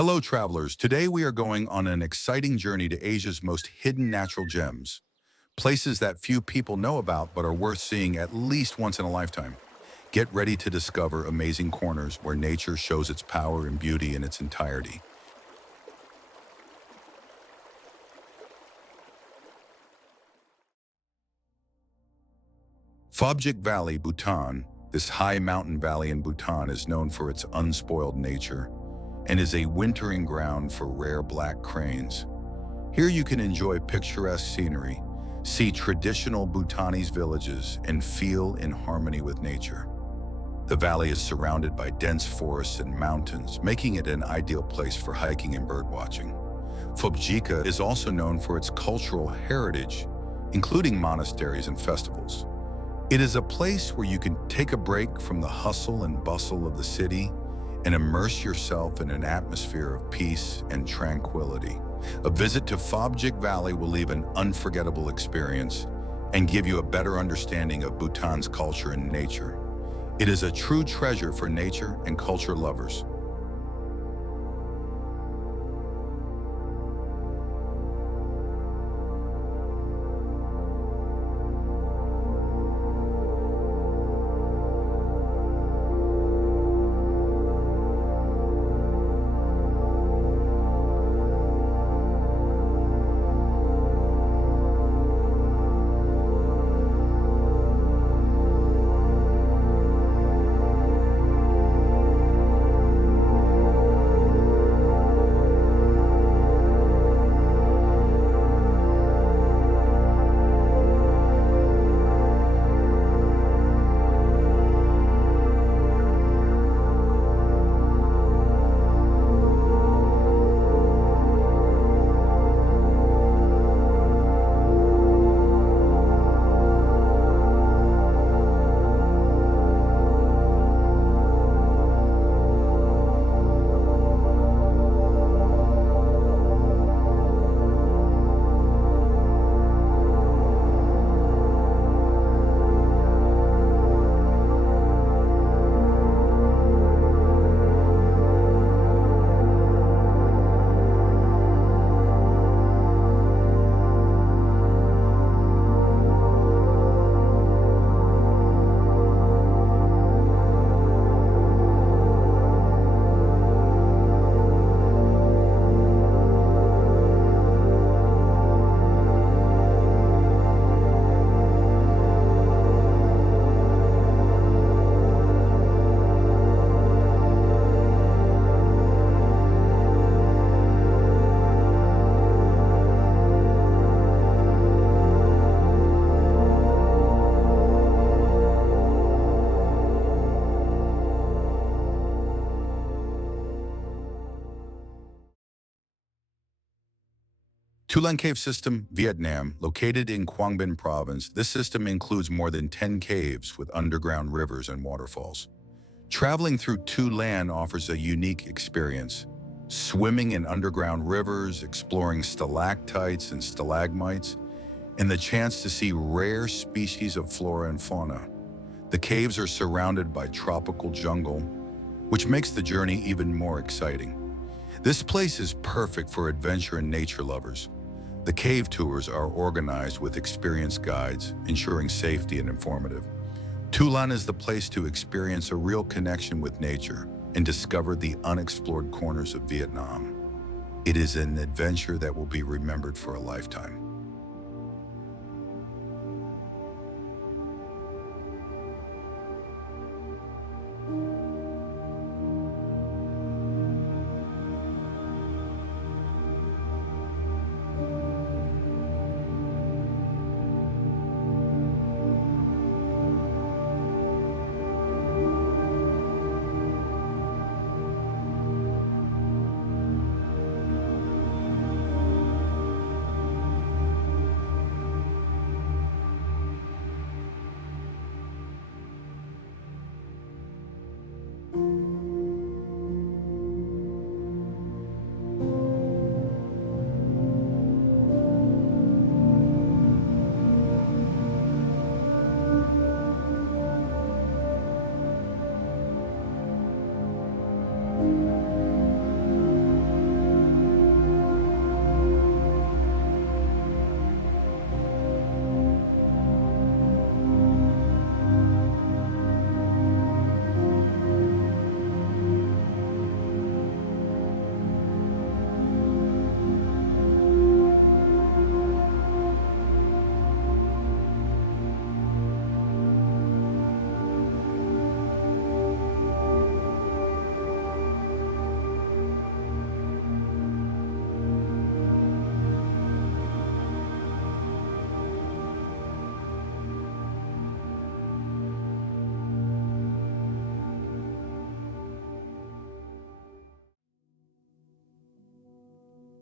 Hello, travelers. Today we are going on an exciting journey to Asia's most hidden natural gems, places that few people know about but are worth seeing at least once in a lifetime. Get ready to discover amazing corners where nature shows its power and beauty in its entirety. Phobjik Valley, Bhutan. This high mountain valley in Bhutan is known for its unspoiled nature and is a wintering ground for rare black cranes. Here you can enjoy picturesque scenery, see traditional Bhutanese villages, and feel in harmony with nature. The valley is surrounded by dense forests and mountains, making it an ideal place for hiking and birdwatching. Phobjika is also known for its cultural heritage, including monasteries and festivals. It is a place where you can take a break from the hustle and bustle of the city and immerse yourself in an atmosphere of peace and tranquility. A visit to Phobjik Valley will leave an unforgettable experience and give you a better understanding of Bhutan's culture and nature. It is a true treasure for nature and culture lovers. Tulan Cave System, Vietnam, located in Quang Binh Province, this system includes more than 10 caves with underground rivers and waterfalls. Traveling through Tulan offers a unique experience. Swimming in underground rivers, exploring stalactites and stalagmites, and the chance to see rare species of flora and fauna. The caves are surrounded by tropical jungle, which makes the journey even more exciting. This place is perfect for adventure and nature lovers. The cave tours are organized with experienced guides, ensuring safety and informative. Tulan is the place to experience a real connection with nature and discover the unexplored corners of Vietnam. It is an adventure that will be remembered for a lifetime.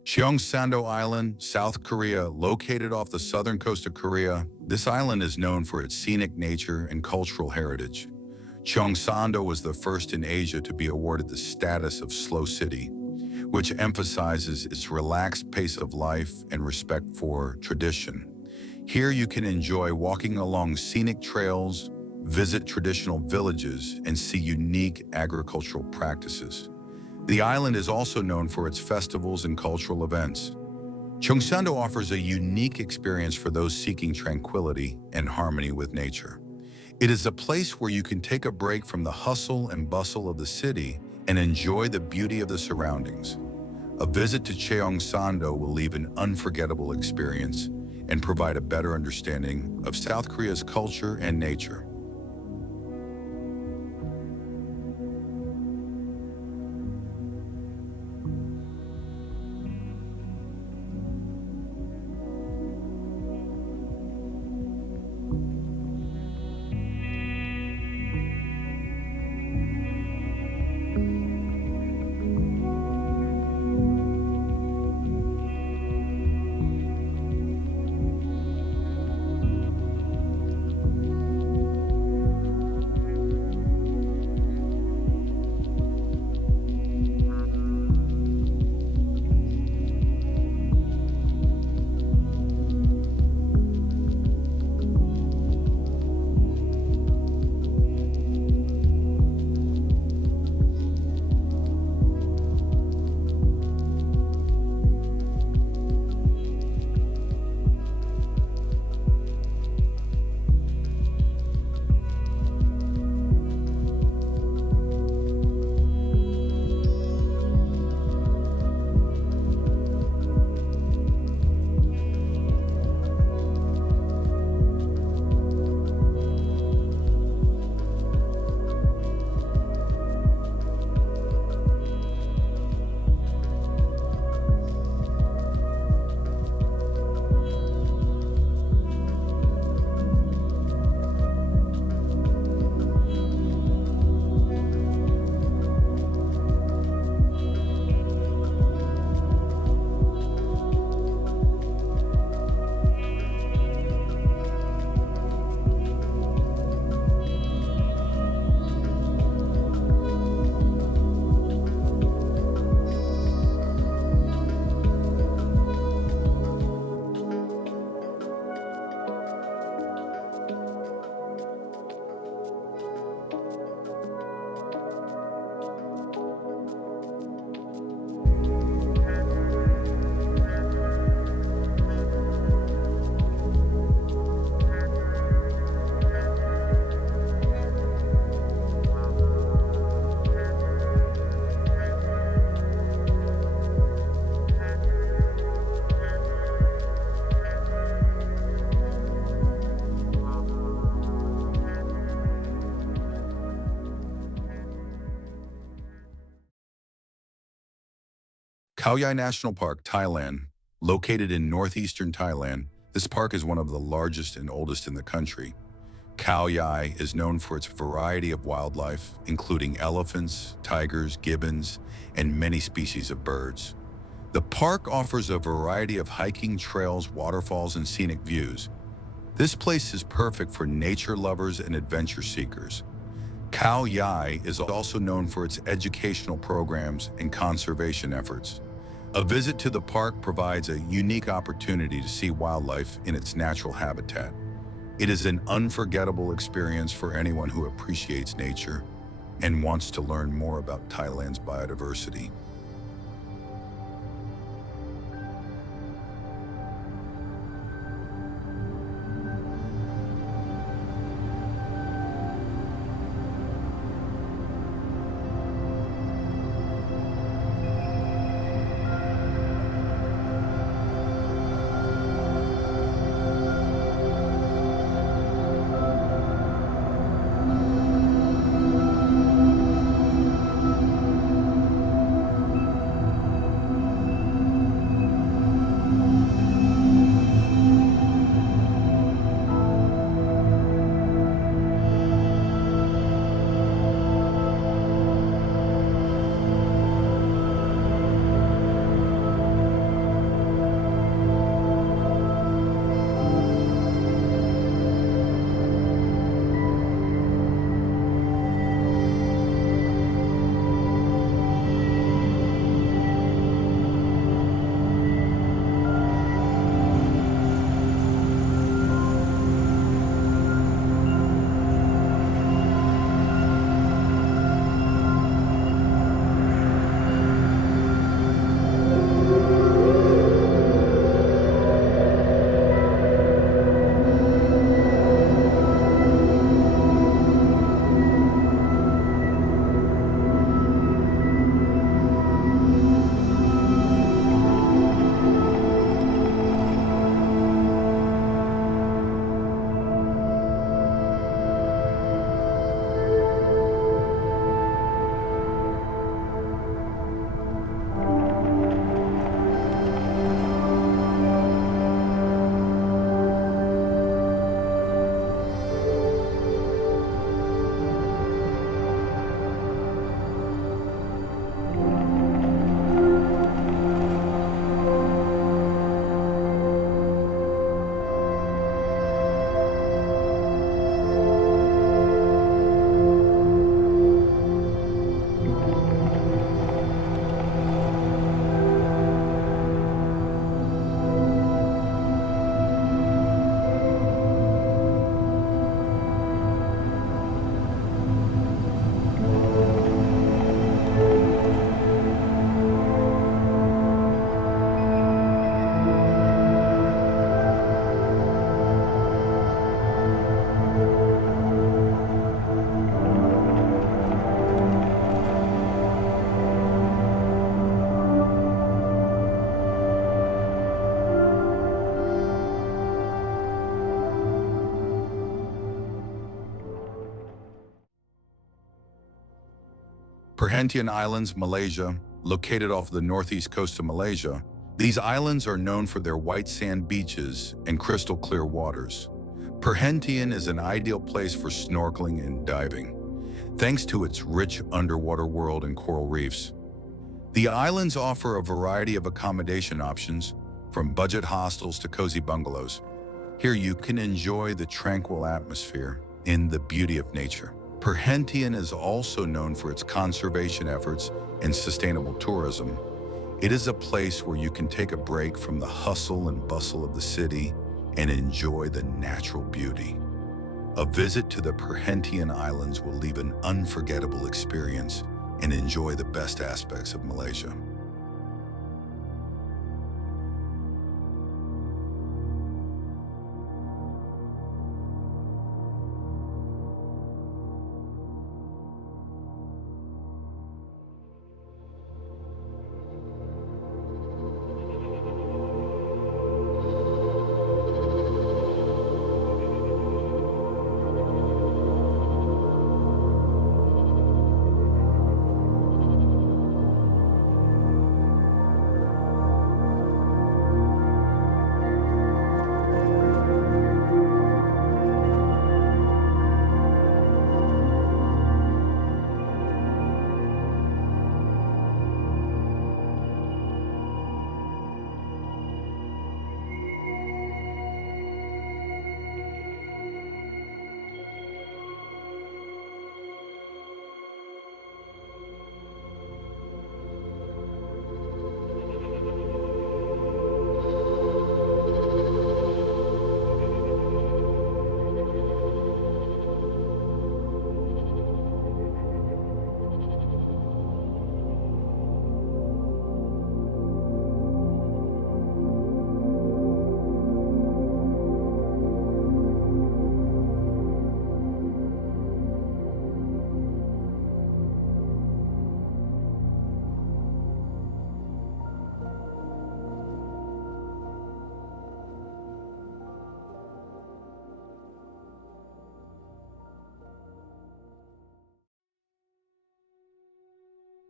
Cheongsando Island, South Korea, located off the southern coast of Korea, this island is known for its scenic nature and cultural heritage. Cheongsando was the first in Asia to be awarded the status of slow city, which emphasizes its relaxed pace of life and respect for tradition. Here you can enjoy walking along scenic trails, visit traditional villages, and see unique agricultural practices. The island is also known for its festivals and cultural events. Cheongsando offers a unique experience for those seeking tranquility and harmony with nature. It is a place where you can take a break from the hustle and bustle of the city and enjoy the beauty of the surroundings. A visit to Cheongsando will leave an unforgettable experience and provide a better understanding of South Korea's culture and nature. Khao Yai National Park, Thailand, located in northeastern Thailand, this park is one of the largest and oldest in the country. Khao Yai is known for its variety of wildlife, including elephants, tigers, gibbons, and many species of birds. The park offers a variety of hiking trails, waterfalls, and scenic views. This place is perfect for nature lovers and adventure seekers. Khao Yai is also known for its educational programs and conservation efforts. A visit to the park provides a unique opportunity to see wildlife in its natural habitat. It is an unforgettable experience for anyone who appreciates nature and wants to learn more about Thailand's biodiversity. Perhentian Islands, Malaysia, located off the northeast coast of Malaysia. These islands are known for their white sand beaches and crystal clear waters. Perhentian is an ideal place for snorkeling and diving, thanks to its rich underwater world and coral reefs. The islands offer a variety of accommodation options, from budget hostels to cozy bungalows. Here you can enjoy the tranquil atmosphere and the beauty of nature. Perhentian is also known for its conservation efforts and sustainable tourism. It is a place where you can take a break from the hustle and bustle of the city and enjoy the natural beauty. A visit to the Perhentian Islands will leave an unforgettable experience and enjoy the best aspects of Malaysia.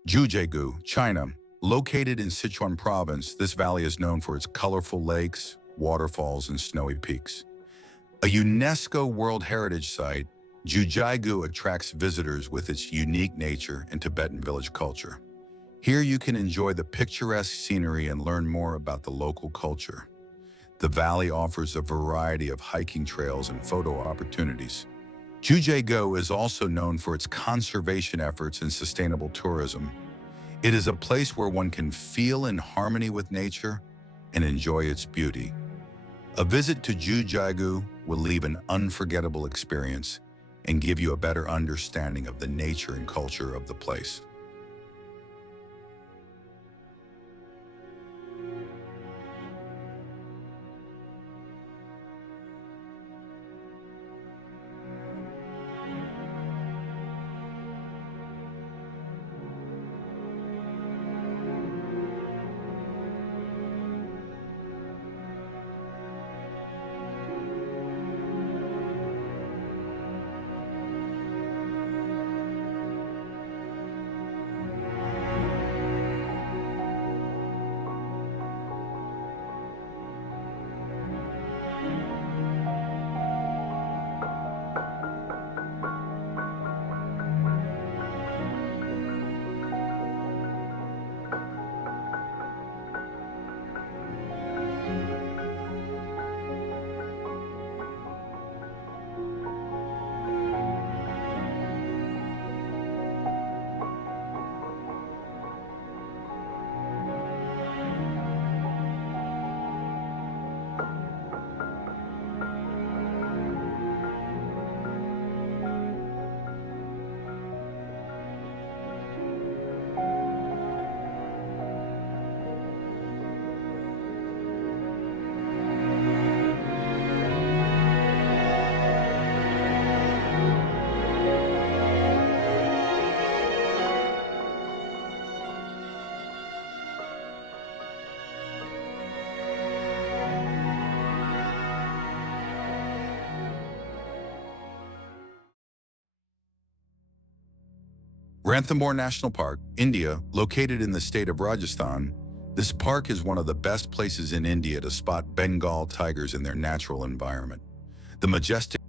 Zhujiagu, China. Located in Sichuan province, this valley is known for its colorful lakes, waterfalls, and snowy peaks. A UNESCO World Heritage Site, Zhujiagu attracts visitors with its unique nature and Tibetan village culture. Here you can enjoy the picturesque scenery and learn more about the local culture. The valley offers a variety of hiking trails and photo opportunities. Zhujiagu is also known for its conservation efforts and sustainable tourism. It is a place where one can feel in harmony with nature and enjoy its beauty. A visit to Zhujiagu will leave an unforgettable experience and give you a better understanding of the nature and culture of the place. Ranthambore National Park, India, located in the state of Rajasthan, this park is one of the best places in India to spot Bengal tigers in their natural environment. The majestic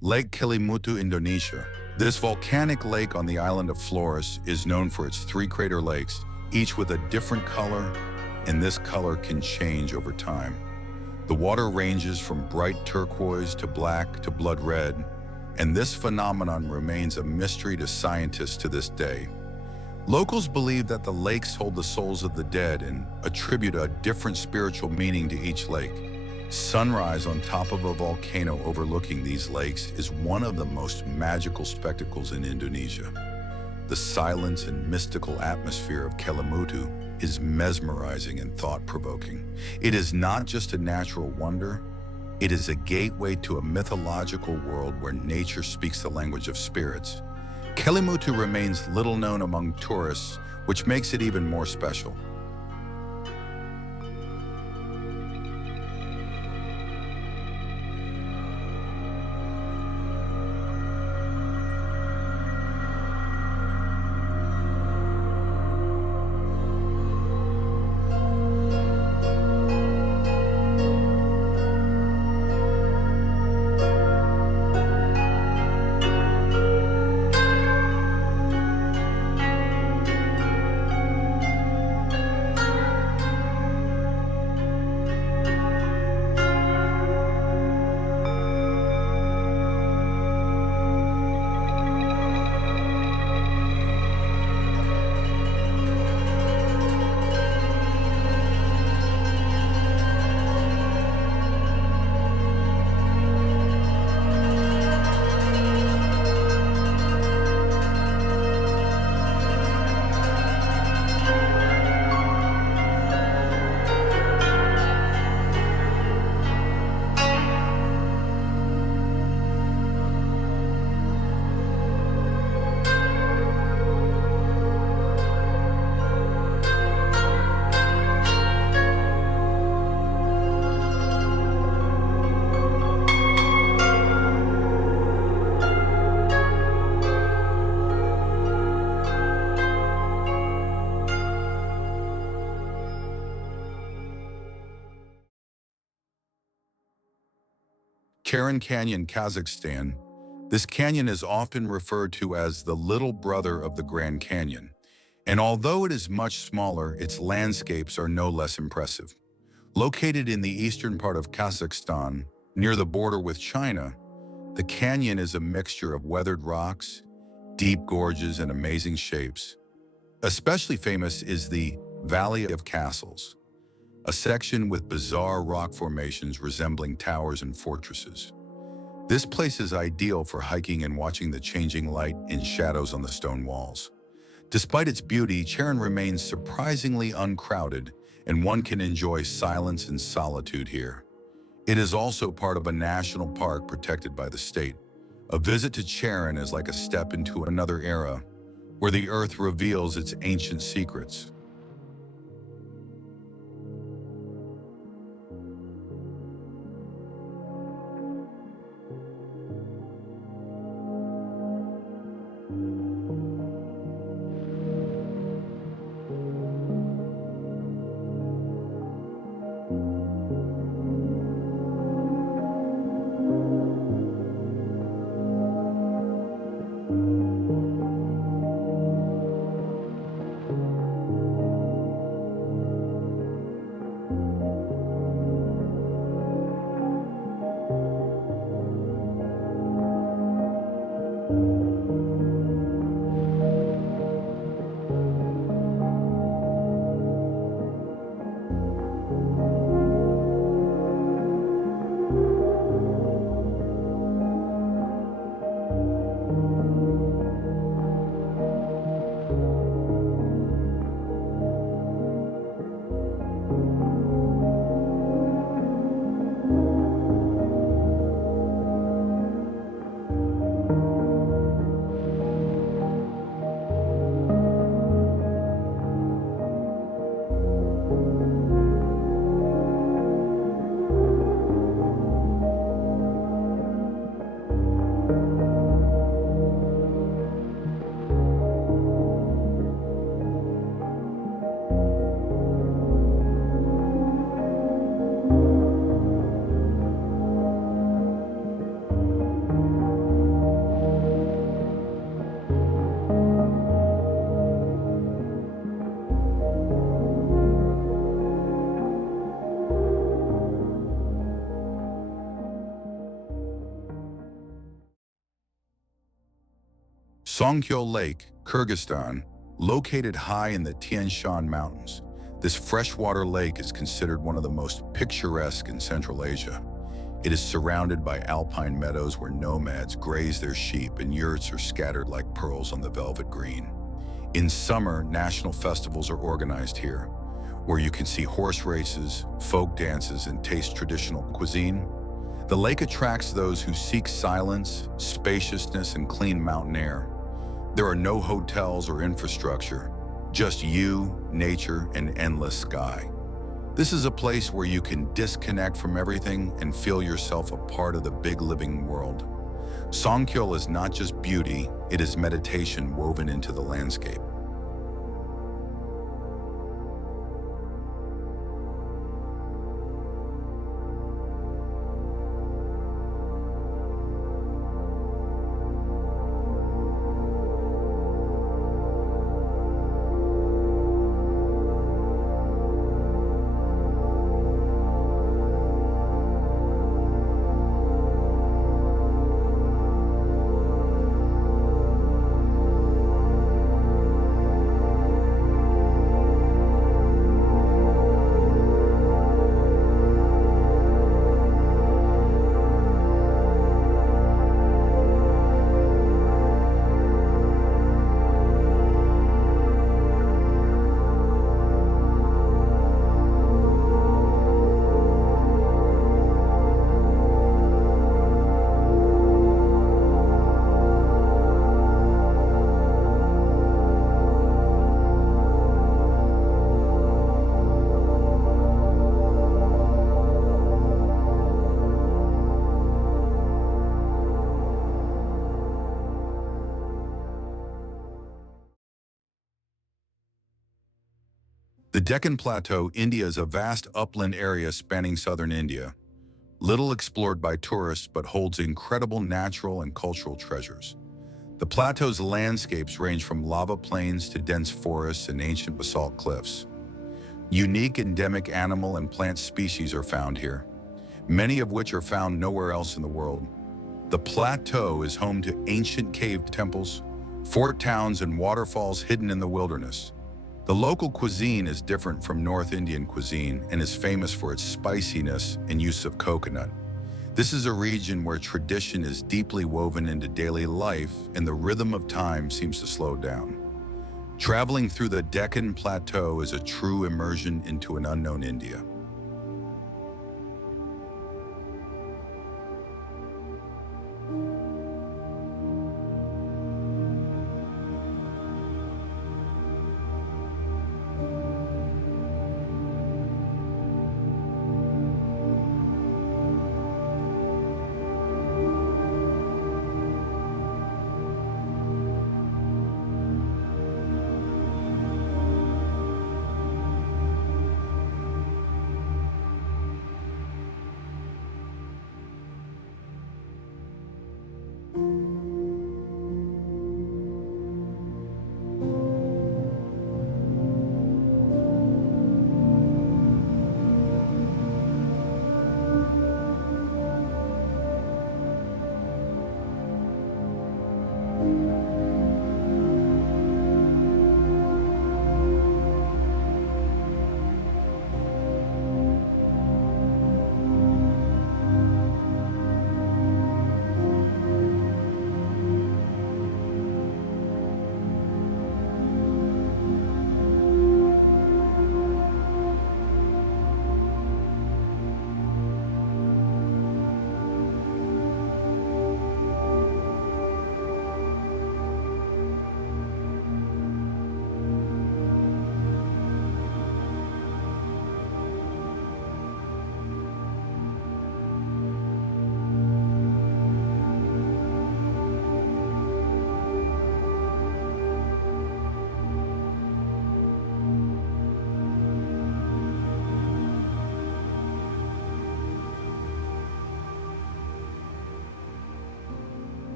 Lake Kelimutu, Indonesia. This volcanic lake on the island of Flores is known for its three crater lakes, each with a different color, and this color can change over time. The water ranges from bright turquoise to black to blood red, and this phenomenon remains a mystery to scientists to this day. Locals believe that the lakes hold the souls of the dead and attribute a different spiritual meaning to each lake. Sunrise on top of a volcano overlooking these lakes is one of the most magical spectacles in Indonesia. The silence and mystical atmosphere of Kelimutu is mesmerizing and thought-provoking. It is not just a natural wonder, it is a gateway to a mythological world where nature speaks the language of spirits. Kelimutu remains little known among tourists, which makes it even more special. Charan Canyon, Kazakhstan. This canyon is often referred to as the little brother of the Grand Canyon, and although it is much smaller, its landscapes are no less impressive. Located in the eastern part of Kazakhstan, near the border with China, the canyon is a mixture of weathered rocks, deep gorges, and amazing shapes. Especially famous is the Valley of Castles, a section with bizarre rock formations resembling towers and fortresses. This place is ideal for hiking and watching the changing light and shadows on the stone walls. Despite its beauty, Charan remains surprisingly uncrowded, and one can enjoy silence and solitude here. It is also part of a national park protected by the state. A visit to Charan is like a step into another era, where the earth reveals its ancient secrets. Songkyo Lake, Kyrgyzstan, located high in the Tian Shan Mountains. This freshwater lake is considered one of the most picturesque in Central Asia. It is surrounded by alpine meadows where nomads graze their sheep and yurts are scattered like pearls on the velvet green. In summer, national festivals are organized here, where you can see horse races, folk dances, and taste traditional cuisine. The lake attracts those who seek silence, spaciousness, and clean mountain air. There are no hotels or infrastructure, just you, nature, and endless sky. This is a place where you can disconnect from everything and feel yourself a part of the big living world. Songkyo is not just beauty, it is meditation woven into the landscape. The Deccan Plateau, India, is a vast upland area spanning southern India. little explored by tourists but holds incredible natural and cultural treasures. The plateau's landscapes range from lava plains to dense forests and ancient basalt cliffs. Unique endemic animal and plant species are found here, many of which are found nowhere else in the world. The plateau is home to ancient cave temples, fort towns, and waterfalls hidden in the wilderness. The local cuisine is different from North Indian cuisine and is famous for its spiciness and use of coconut. This is a region where tradition is deeply woven into daily life and the rhythm of time seems to slow down. Traveling through the Deccan Plateau is a true immersion into an unknown India.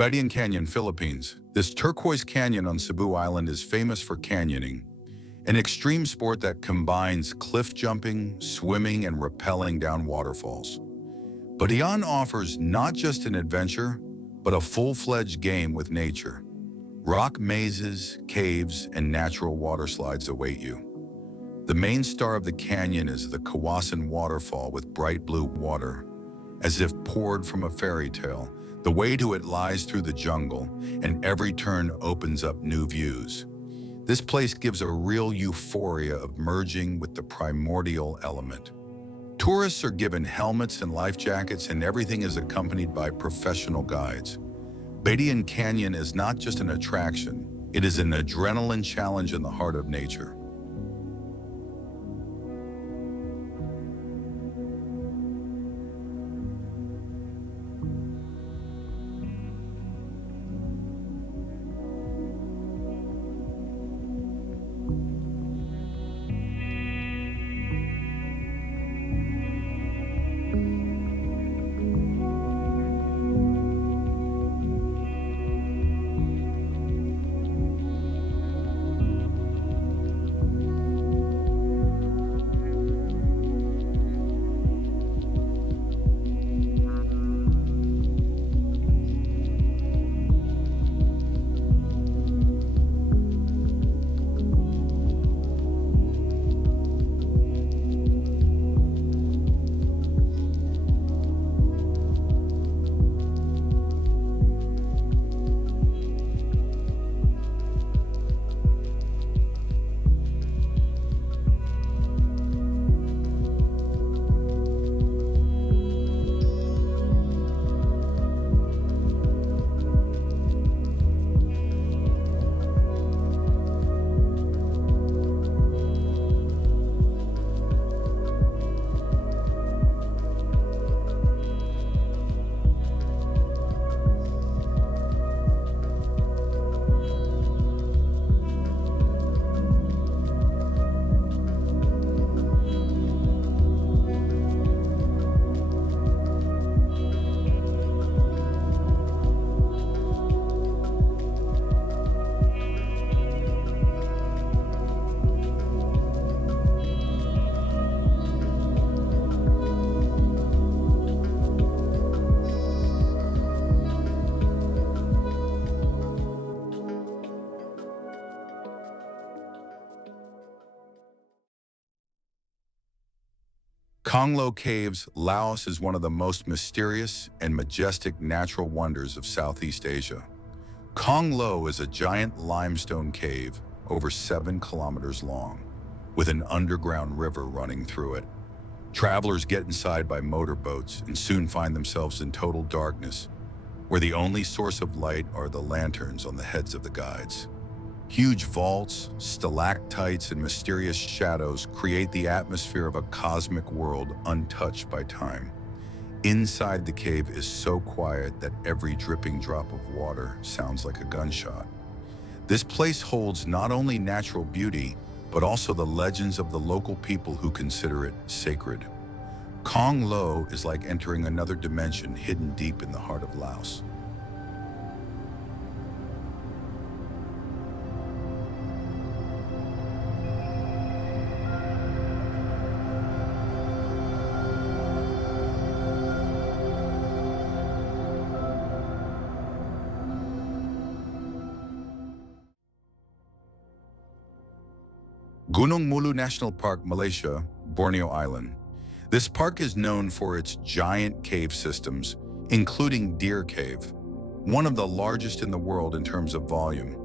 Badian Canyon, Philippines. This turquoise canyon on Cebu Island is famous for canyoning, an extreme sport that combines cliff jumping, swimming, and rappelling down waterfalls. Badian offers not just an adventure, but a full-fledged game with nature. Rock mazes, caves, and natural water slides await you. The main star of the canyon is the Kawasan waterfall with bright blue water, as if poured from a fairy tale. The way to it lies through the jungle, and every turn opens up new views. This place gives a real euphoria of merging with the primordial element. Tourists are given helmets and life jackets, and everything is accompanied by professional guides. Badian Canyon is not just an attraction, it is an adrenaline challenge in the heart of nature. Konglo Caves, Laos is one of the most mysterious and majestic natural wonders of Southeast Asia. Konglo is a giant limestone cave over 7 kilometers long, with an underground river running through it. Travelers get inside by motorboats and soon find themselves in total darkness, where the only source of light are the lanterns on the heads of the guides. Huge vaults, stalactites, and mysterious shadows create the atmosphere of a cosmic world untouched by time. Inside the cave is so quiet that every dripping drop of water sounds like a gunshot. This place holds not only natural beauty, but also the legends of the local people who consider it sacred. Kong Lo is like entering another dimension hidden deep in the heart of Laos. Gunung Mulu National Park, Malaysia, Borneo Island. This park is known for its giant cave systems, including Deer Cave, one of the largest in the world in terms of volume.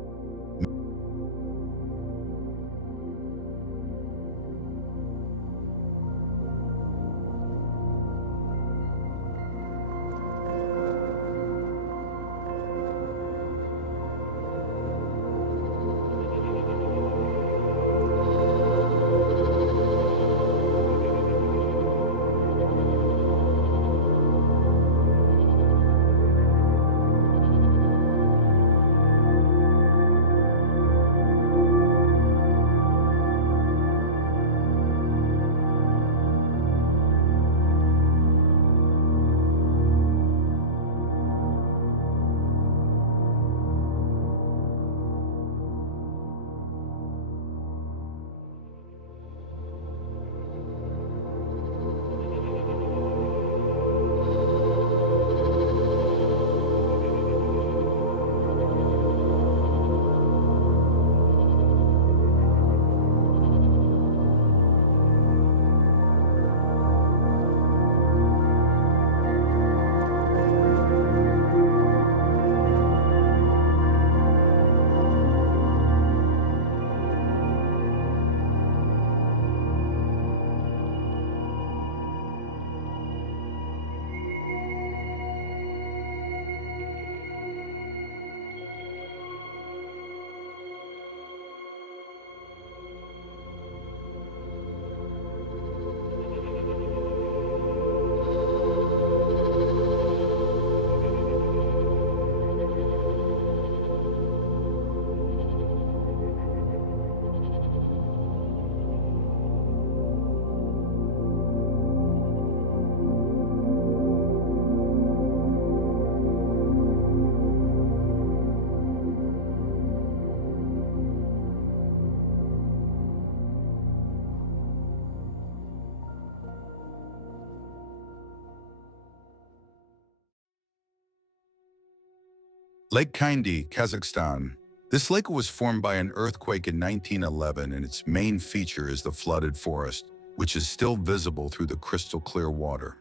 Lake Kindy, Kazakhstan. This lake was formed by an earthquake in 1911, and its main feature is the flooded forest, which is still visible through the crystal clear water.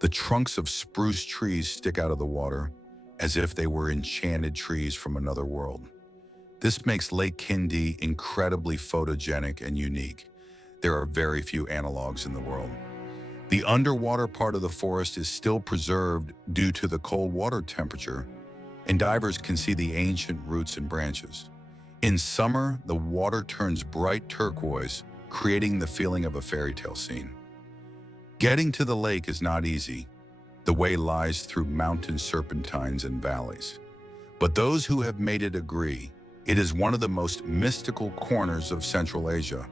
The trunks of spruce trees stick out of the water, as if they were enchanted trees from another world. This makes Lake Kindy incredibly photogenic and unique. There are very few analogs in the world. The underwater part of the forest is still preserved due to the cold water temperature, and divers can see the ancient roots and branches. In summer, the water turns bright turquoise, creating the feeling of a fairy tale scene. Getting to the lake is not easy. The way lies through mountain serpentines and valleys. But those who have made it agree, it is one of the most mystical corners of Central Asia.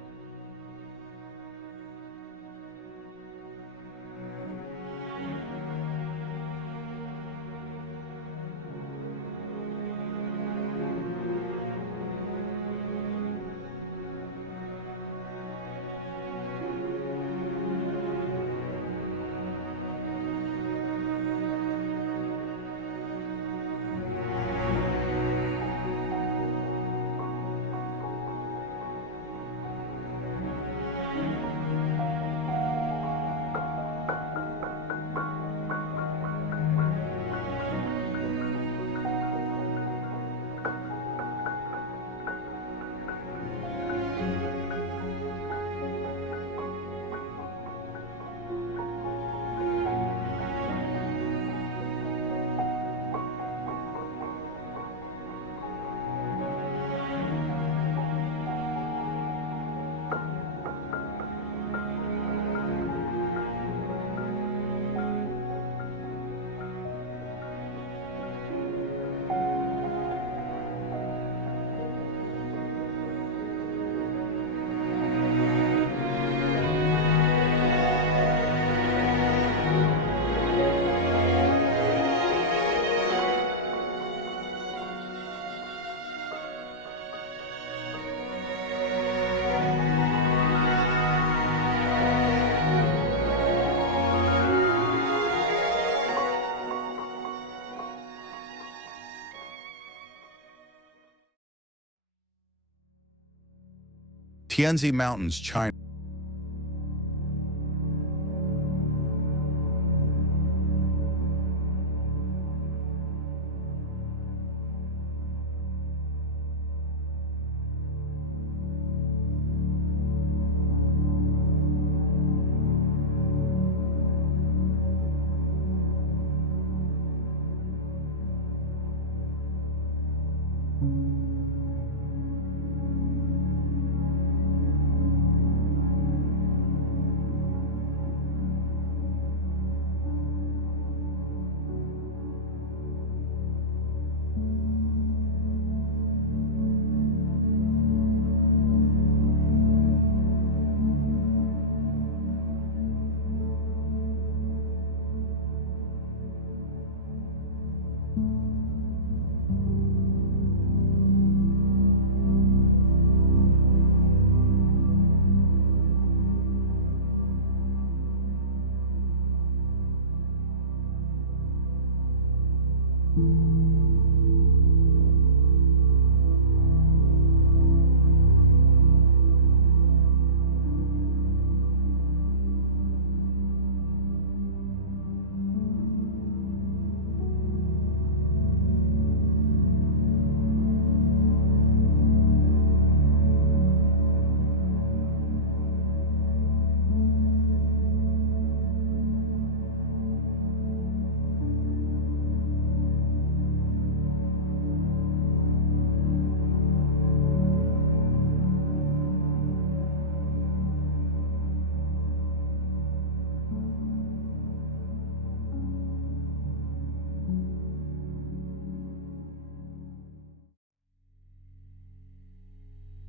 Tianzi Mountains, China.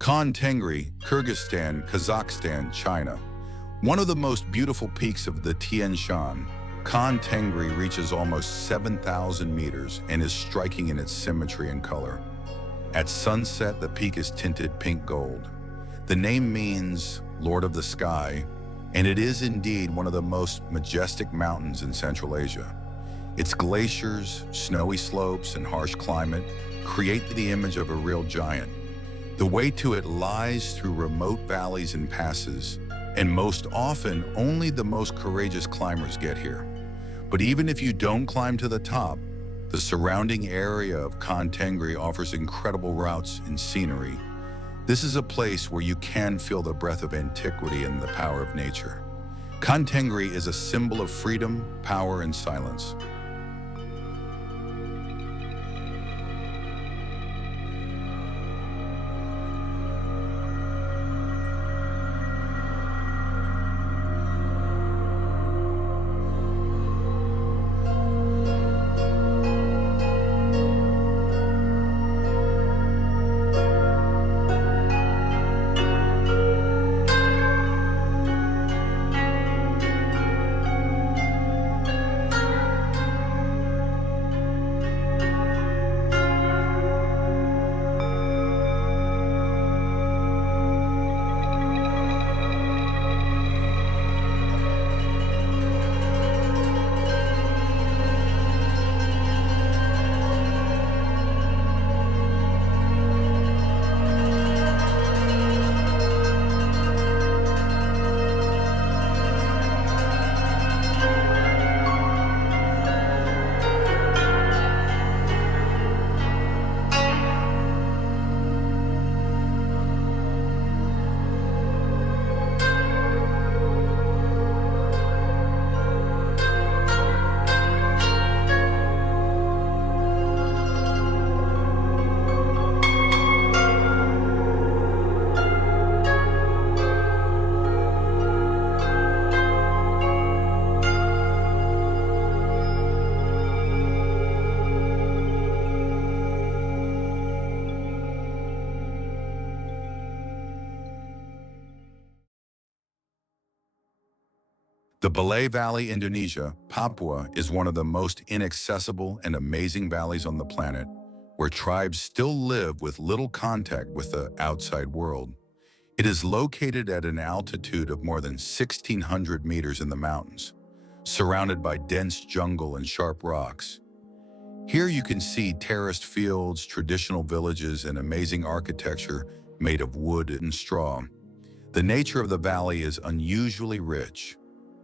Khan Tengri, Kyrgyzstan, Kazakhstan, China. One of the most beautiful peaks of the Tian Shan, Khan Tengri reaches almost 7,000 meters and is striking in its symmetry and color. At sunset, the peak is tinted pink gold. The name means Lord of the Sky, and it is indeed one of the most majestic mountains in Central Asia. Its glaciers, snowy slopes, and harsh climate create the image of a real giant. The way to it lies through remote valleys and passes, and most often only the most courageous climbers get here. But even if you don't climb to the top, the surrounding area of Khan Tengri offers incredible routes and scenery. This is a place where you can feel the breath of antiquity and the power of nature. Khan Tengri is a symbol of freedom, power, and silence. The Balai Valley, Indonesia, Papua, is one of the most inaccessible and amazing valleys on the planet, where tribes still live with little contact with the outside world. It is located at an altitude of more than 1,600 meters in the mountains, surrounded by dense jungle and sharp rocks. Here you can see terraced fields, traditional villages, and amazing architecture made of wood and straw. The nature of the valley is unusually rich.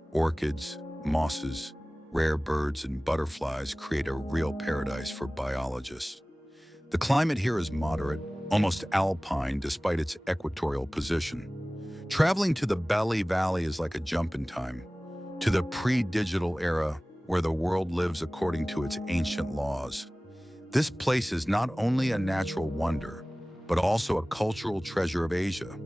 Orchids, mosses, rare birds, and butterflies create a real paradise for biologists. The climate here is moderate, almost alpine despite its equatorial position. Traveling to the Bali Valley is like a jump in time, to the pre-digital era where the world lives according to its ancient laws. This place is not only a natural wonder, but also a cultural treasure of Asia.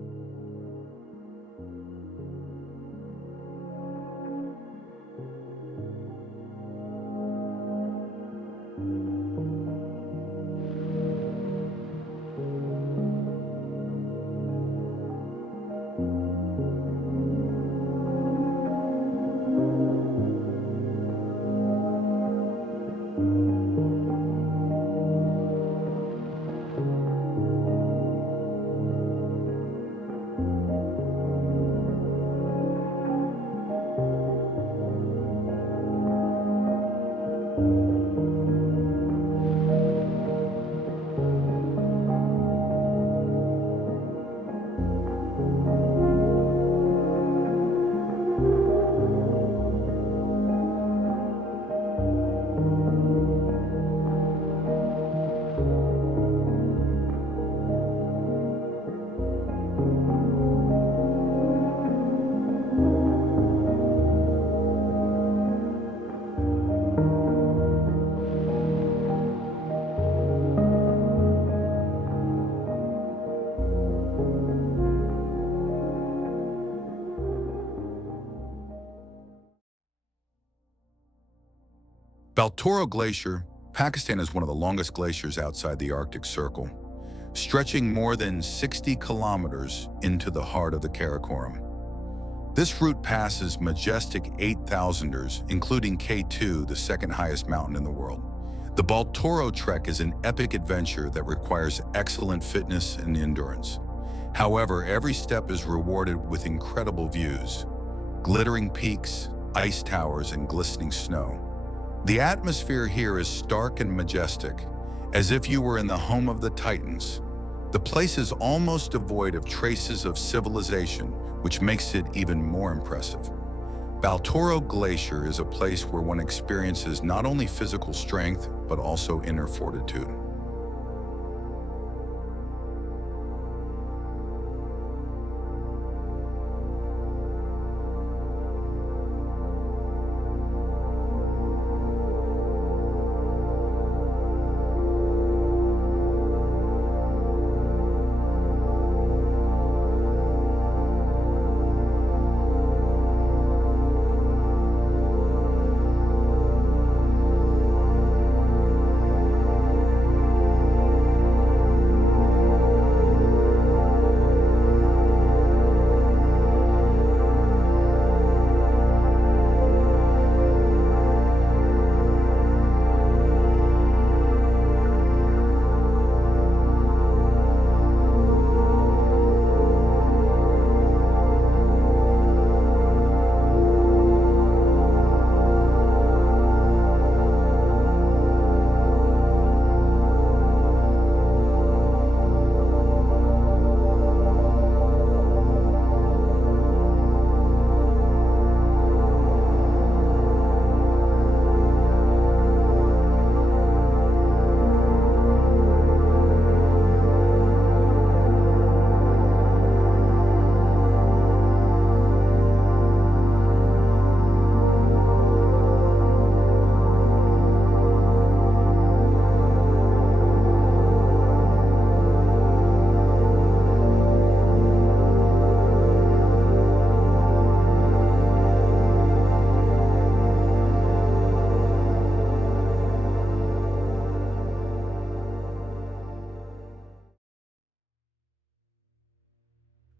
Baltoro Glacier, Pakistan is one of the longest glaciers outside the Arctic Circle, stretching more than 60 kilometers into the heart of the Karakoram. This route passes majestic 8,000ers, including K2, the second highest mountain in the world. The Baltoro Trek is an epic adventure that requires excellent fitness and endurance. However, every step is rewarded with incredible views, glittering peaks, ice towers, and glistening snow. The atmosphere here is stark and majestic, as if you were in the home of the Titans. The place is almost devoid of traces of civilization, which makes it even more impressive. Baltoro Glacier is a place where one experiences not only physical strength, but also inner fortitude.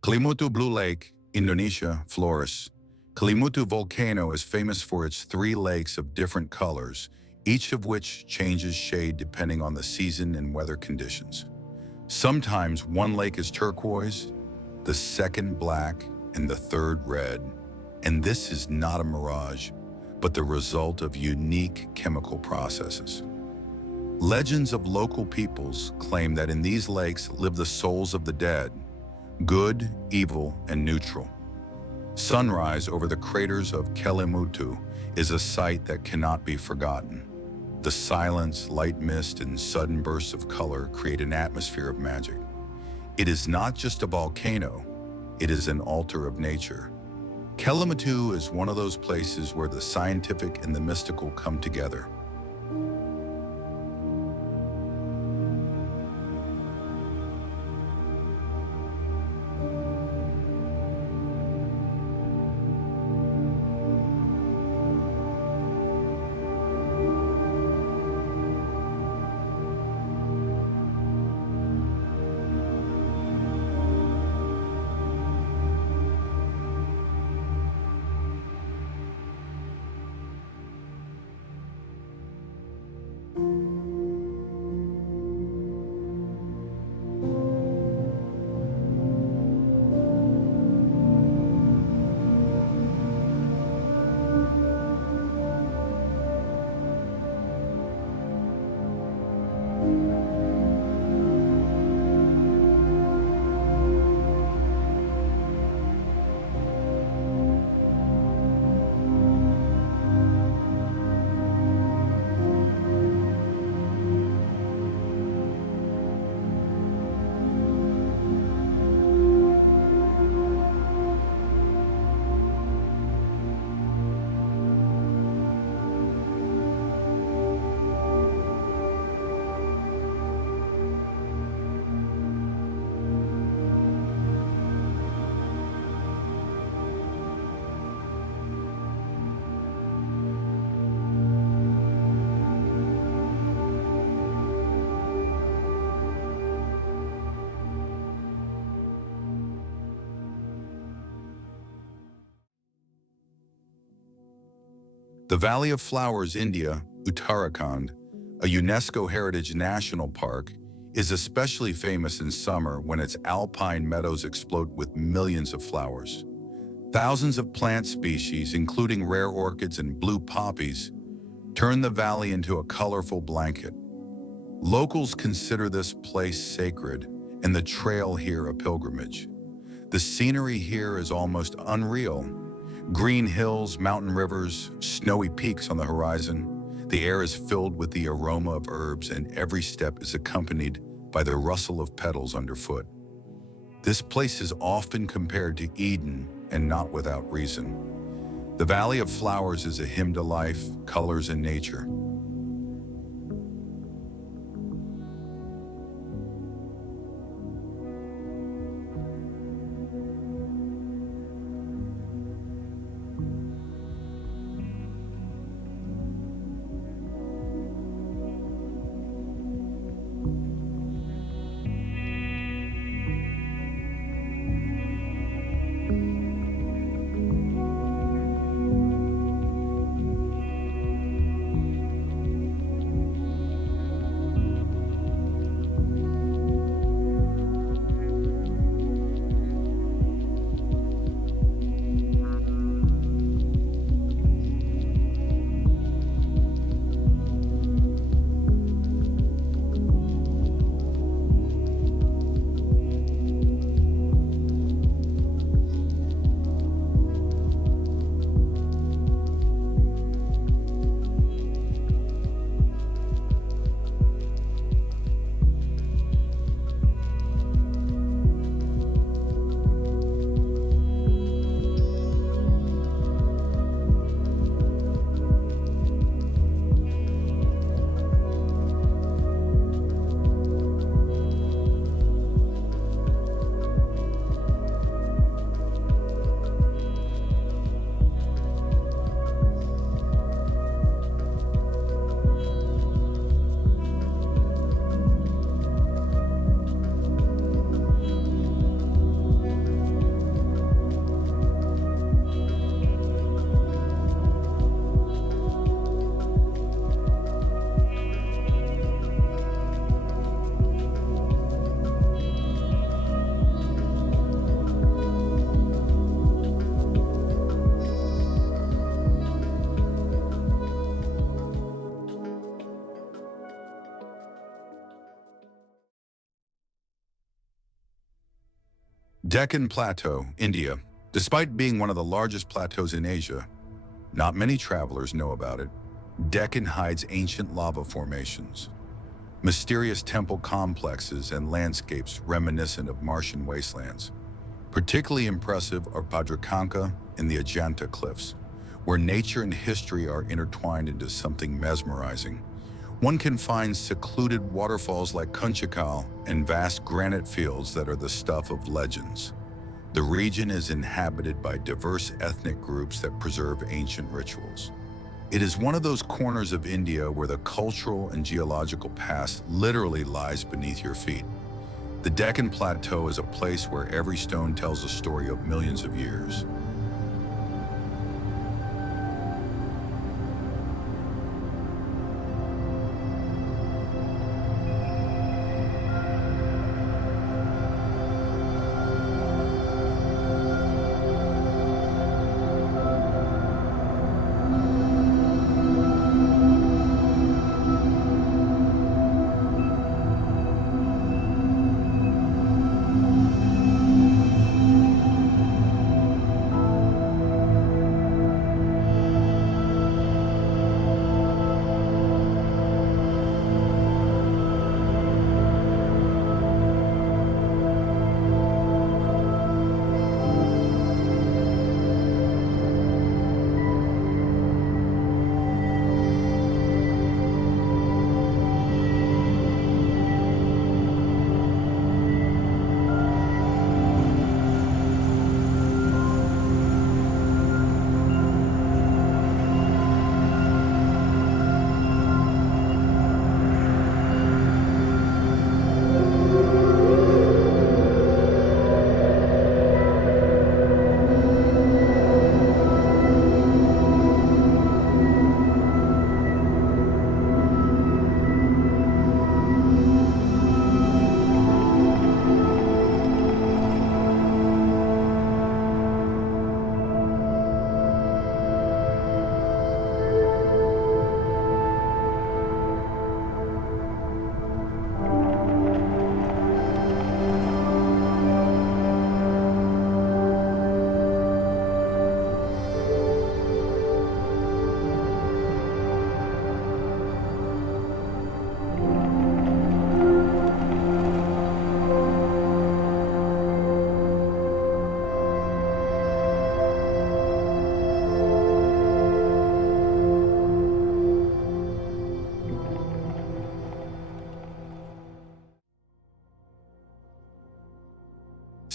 Kelimutu Blue Lake, Indonesia, Flores. Kelimutu volcano is famous for its 3 lakes of different colors, each of which changes shade depending on the season and weather conditions. Sometimes one lake is turquoise, the second black, and the third red. And this is not a mirage, but the result of unique chemical processes. Legends of local peoples claim that in these lakes live the souls of the dead, good, evil, and neutral. Sunrise over the craters of Kelimutu is a sight that cannot be forgotten. The silence, light mist, and sudden bursts of color create an atmosphere of magic. It is not just a volcano, it is an altar of nature. Kelimutu is one of those places where the scientific and the mystical come together. The Valley of Flowers, India, Uttarakhand, a UNESCO Heritage National Park, is especially famous in summer when its alpine meadows explode with millions of flowers. Thousands of plant species, including rare orchids and blue poppies, turn the valley into a colorful blanket. Locals consider this place sacred and the trail here a pilgrimage. The scenery here is almost unreal. Green hills, mountain rivers, snowy peaks on the horizon. The air is filled with the aroma of herbs, and every step is accompanied by the rustle of petals underfoot. This place is often compared to Eden, and not without reason. The Valley of Flowers is a hymn to life, colors, and nature. Deccan Plateau, India. Despite being one of the largest plateaus in Asia, not many travelers know about it. Deccan hides ancient lava formations, mysterious temple complexes, and landscapes reminiscent of Martian wastelands. Particularly impressive are Bhadrakanka and the Ajanta cliffs, where nature and history are intertwined into something mesmerizing. One can find secluded waterfalls like Kunchakal and vast granite fields that are the stuff of legends. The region is inhabited by diverse ethnic groups that preserve ancient rituals. It is one of those corners of India where the cultural and geological past literally lies beneath your feet. The Deccan Plateau is a place where every stone tells a story of millions of years.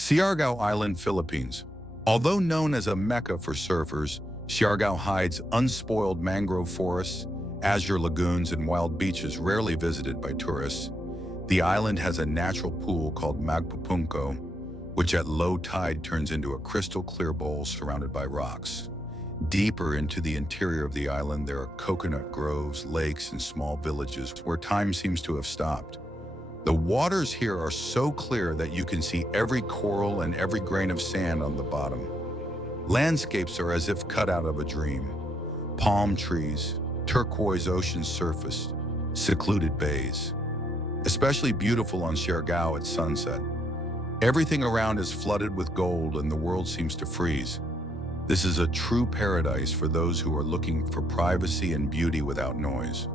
Siargao Island, Philippines. Although known as a mecca for surfers, Siargao hides unspoiled mangrove forests, azure lagoons, and wild beaches rarely visited by tourists. The island has a natural pool called Magpupunko, which at low tide turns into a crystal clear bowl surrounded by rocks. Deeper into the interior of the island, there are coconut groves, lakes, and small villages where time seems to have stopped. The waters here are so clear that you can see every coral and every grain of sand on the bottom. Landscapes are as if cut out of a dream. Palm trees, turquoise ocean surface, secluded bays. Especially beautiful on Siargao at sunset. Everything around is flooded with gold and the world seems to freeze. This is a true paradise for those who are looking for privacy and beauty without noise.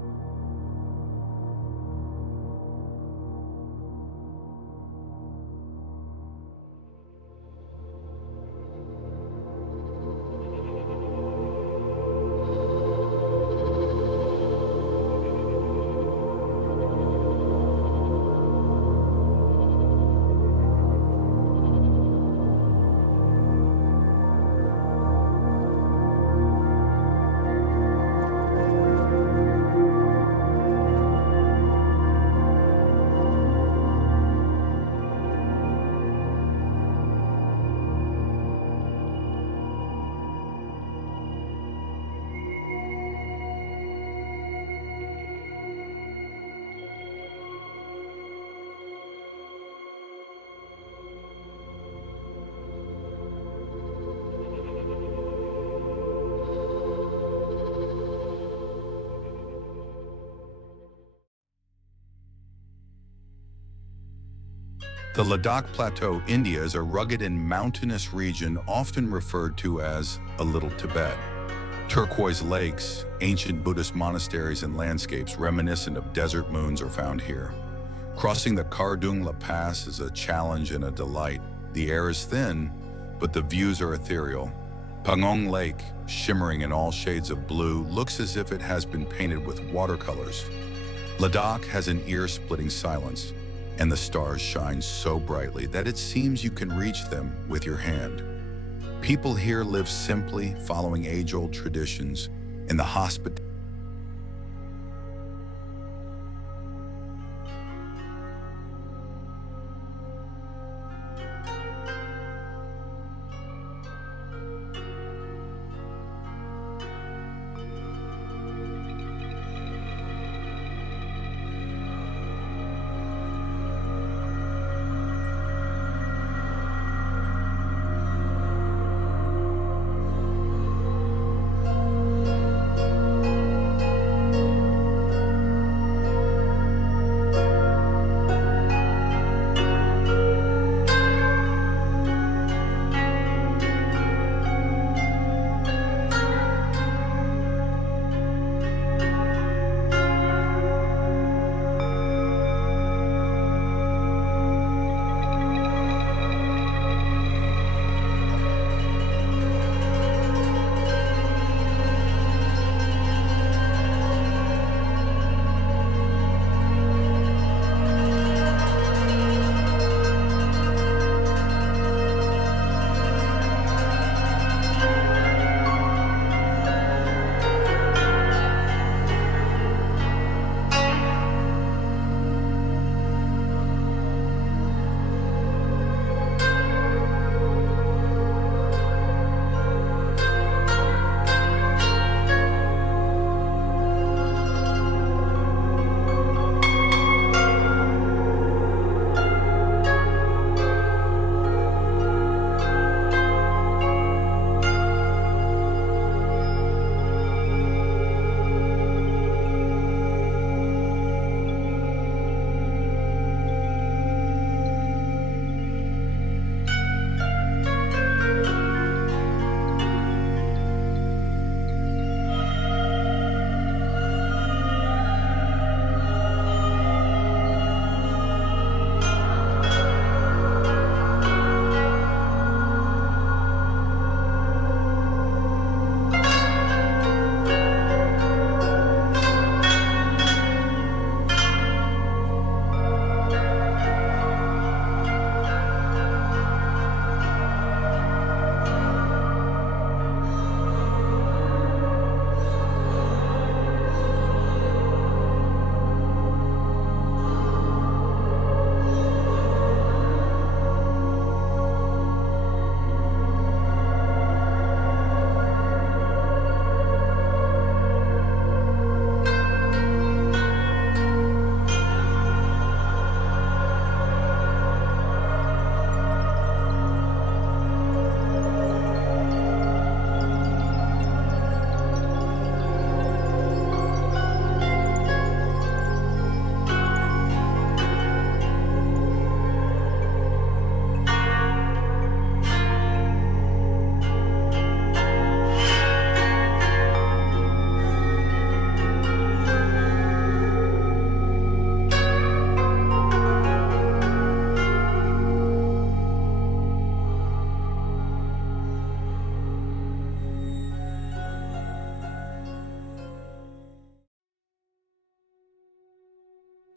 The Ladakh Plateau, India, is a rugged and mountainous region often referred to as a Little Tibet. Turquoise lakes, ancient Buddhist monasteries, and landscapes reminiscent of desert moons are found here. Crossing the Kardung La Pass is a challenge and a delight. The air is thin, but the views are ethereal. Pangong Lake, shimmering in all shades of blue, looks as if it has been painted with watercolors. Ladakh has an ear-splitting silence, and the stars shine so brightly that it seems you can reach them with your hand. People here live simply, following age-old traditions, and the hospitality.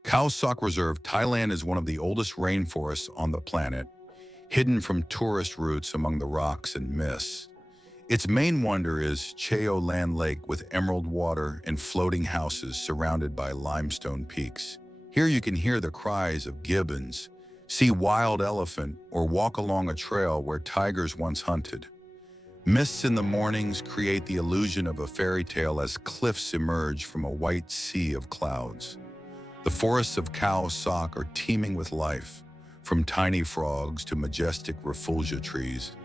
Khao Sok Reserve, Thailand is one of the oldest rainforests on the planet, hidden from tourist routes among the rocks and mists. Its main wonder is Cheo Lan Lake with emerald water and floating houses surrounded by limestone peaks. Here you can hear the cries of gibbons, see wild elephant, or walk along a trail where tigers once hunted. Mists in the mornings create the illusion of a fairy tale as cliffs emerge from a white sea of clouds. The forests of Khao Sok are teeming with life, from tiny frogs to majestic refugia trees.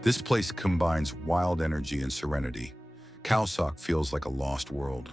This place combines wild energy and serenity. Khao Sok feels like a lost world.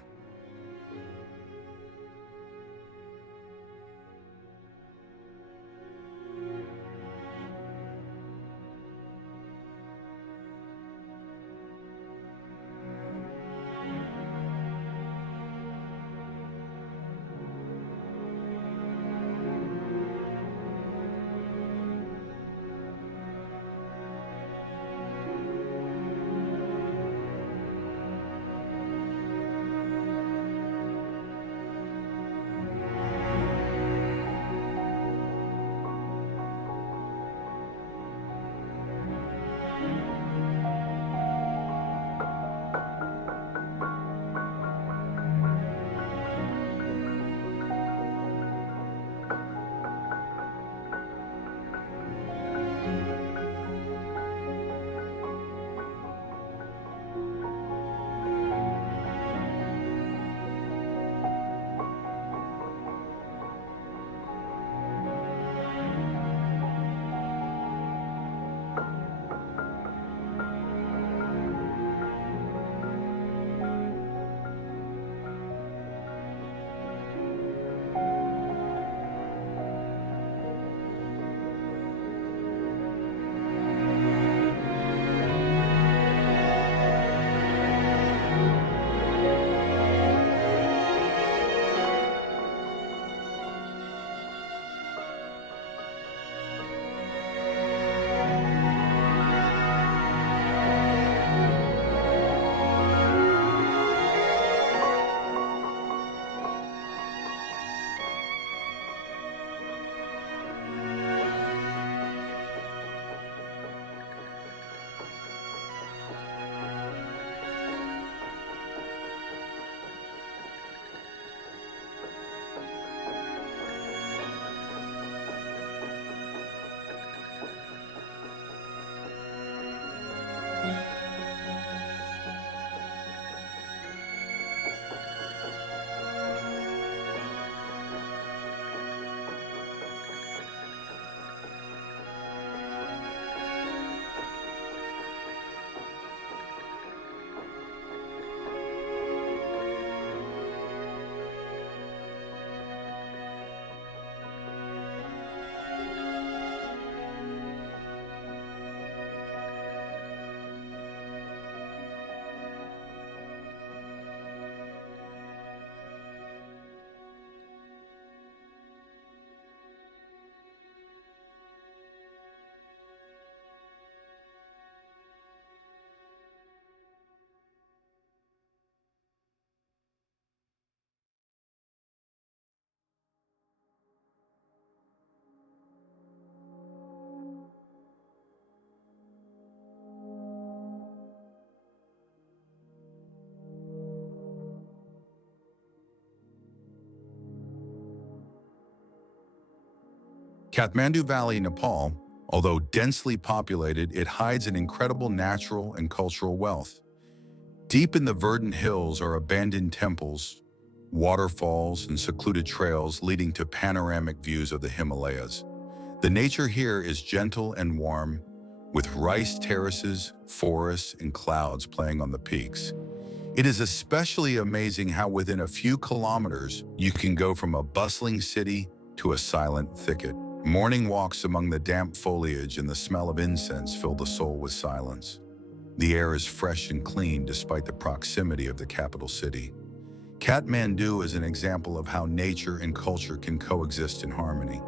Kathmandu Valley, Nepal, although densely populated, it hides an incredible natural and cultural wealth. Deep in the verdant hills are abandoned temples, waterfalls, and secluded trails leading to panoramic views of the Himalayas. The nature here is gentle and warm, with rice terraces, forests, and clouds playing on the peaks. It is especially amazing how within a few kilometers, you can go from a bustling city to a silent thicket. Morning walks among the damp foliage and the smell of incense fill the soul with silence. The air is fresh and clean despite the proximity of the capital city. Kathmandu is an example of how nature and culture can coexist in harmony.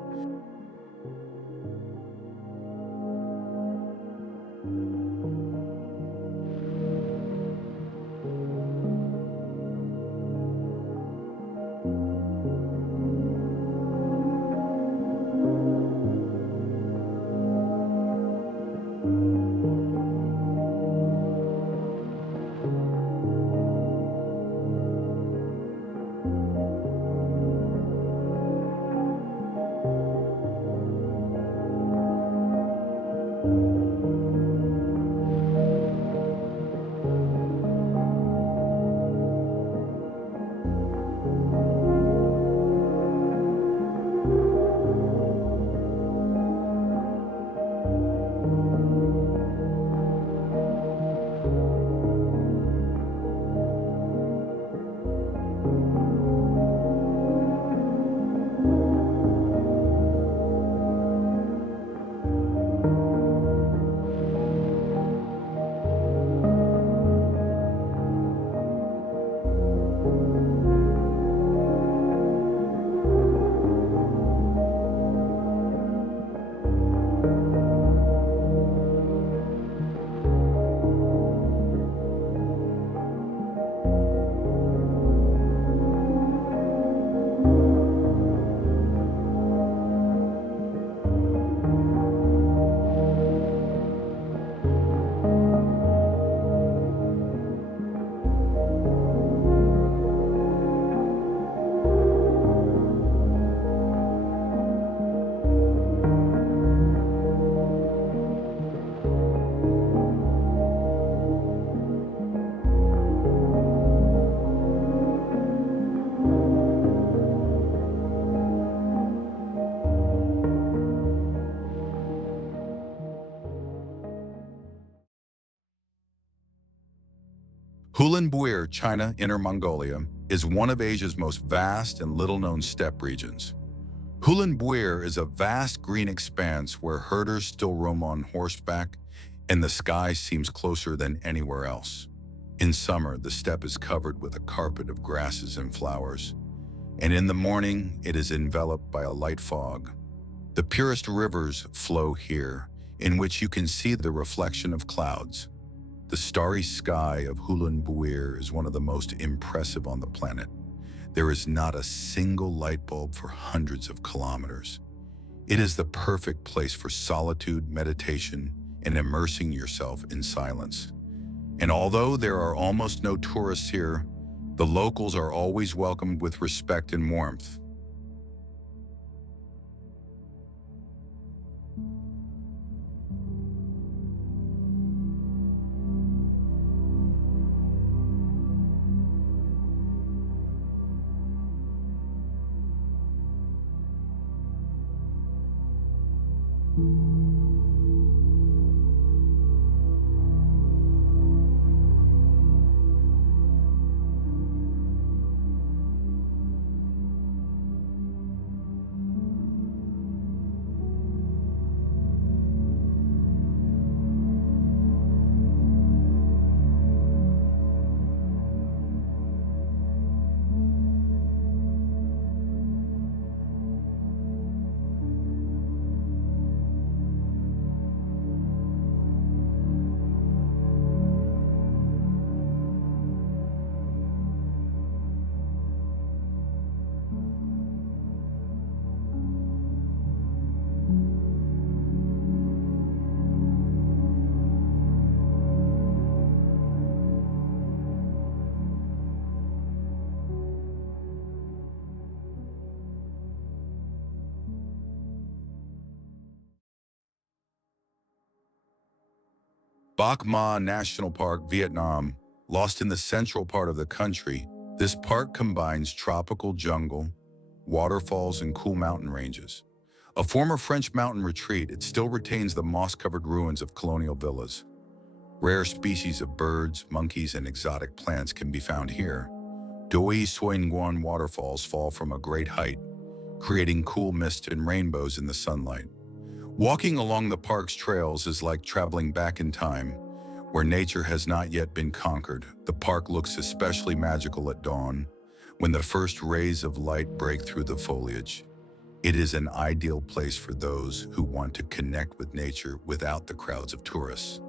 Ulaanbaatar, China, Inner Mongolia, is one of Asia's most vast and little-known steppe regions. Ulaanbaatar is a vast green expanse where herders still roam on horseback and the sky seems closer than anywhere else. In summer, the steppe is covered with a carpet of grasses and flowers, and in the morning, it is enveloped by a light fog. The purest rivers flow here, in which you can see the reflection of clouds. The starry sky of Ulaanbaatar is one of the most impressive on the planet. There is not a single light bulb for hundreds of kilometers. It is the perfect place for solitude, meditation, and immersing yourself in silence. And although there are almost no tourists here, the locals are always welcomed with respect and warmth. Bac Ma National Park, Vietnam. Lost in the central part of the country, this park combines tropical jungle, waterfalls, and cool mountain ranges. A former French mountain retreat, it still retains the moss-covered ruins of colonial villas. Rare species of birds, monkeys, and exotic plants can be found here. Doi Soi Nguyen waterfalls fall from a great height, creating cool mist and rainbows in the sunlight. Walking along the park's trails is like traveling back in time, where nature has not yet been conquered. The park looks especially magical at dawn, when the first rays of light break through the foliage. It is an ideal place for those who want to connect with nature without the crowds of tourists.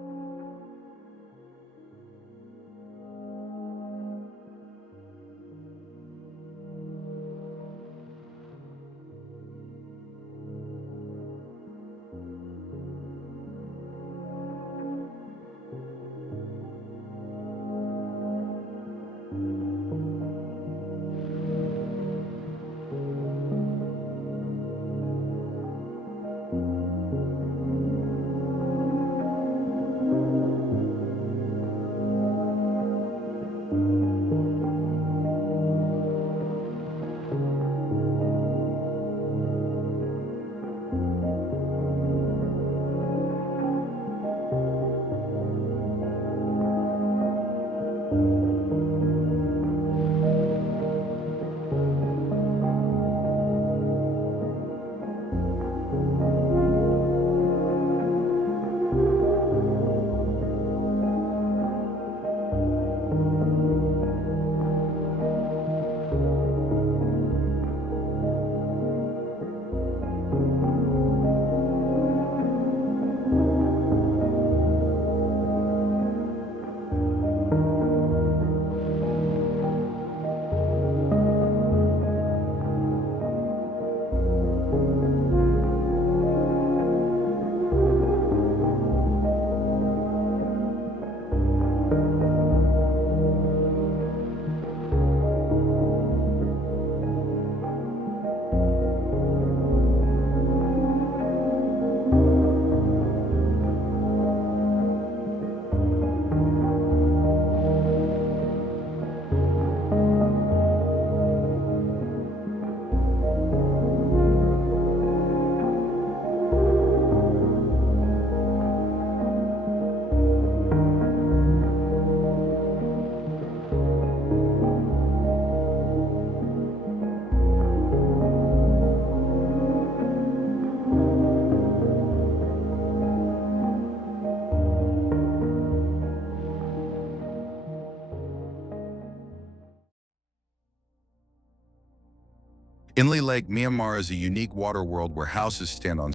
Inle Lake, Myanmar is a unique water world where houses stand on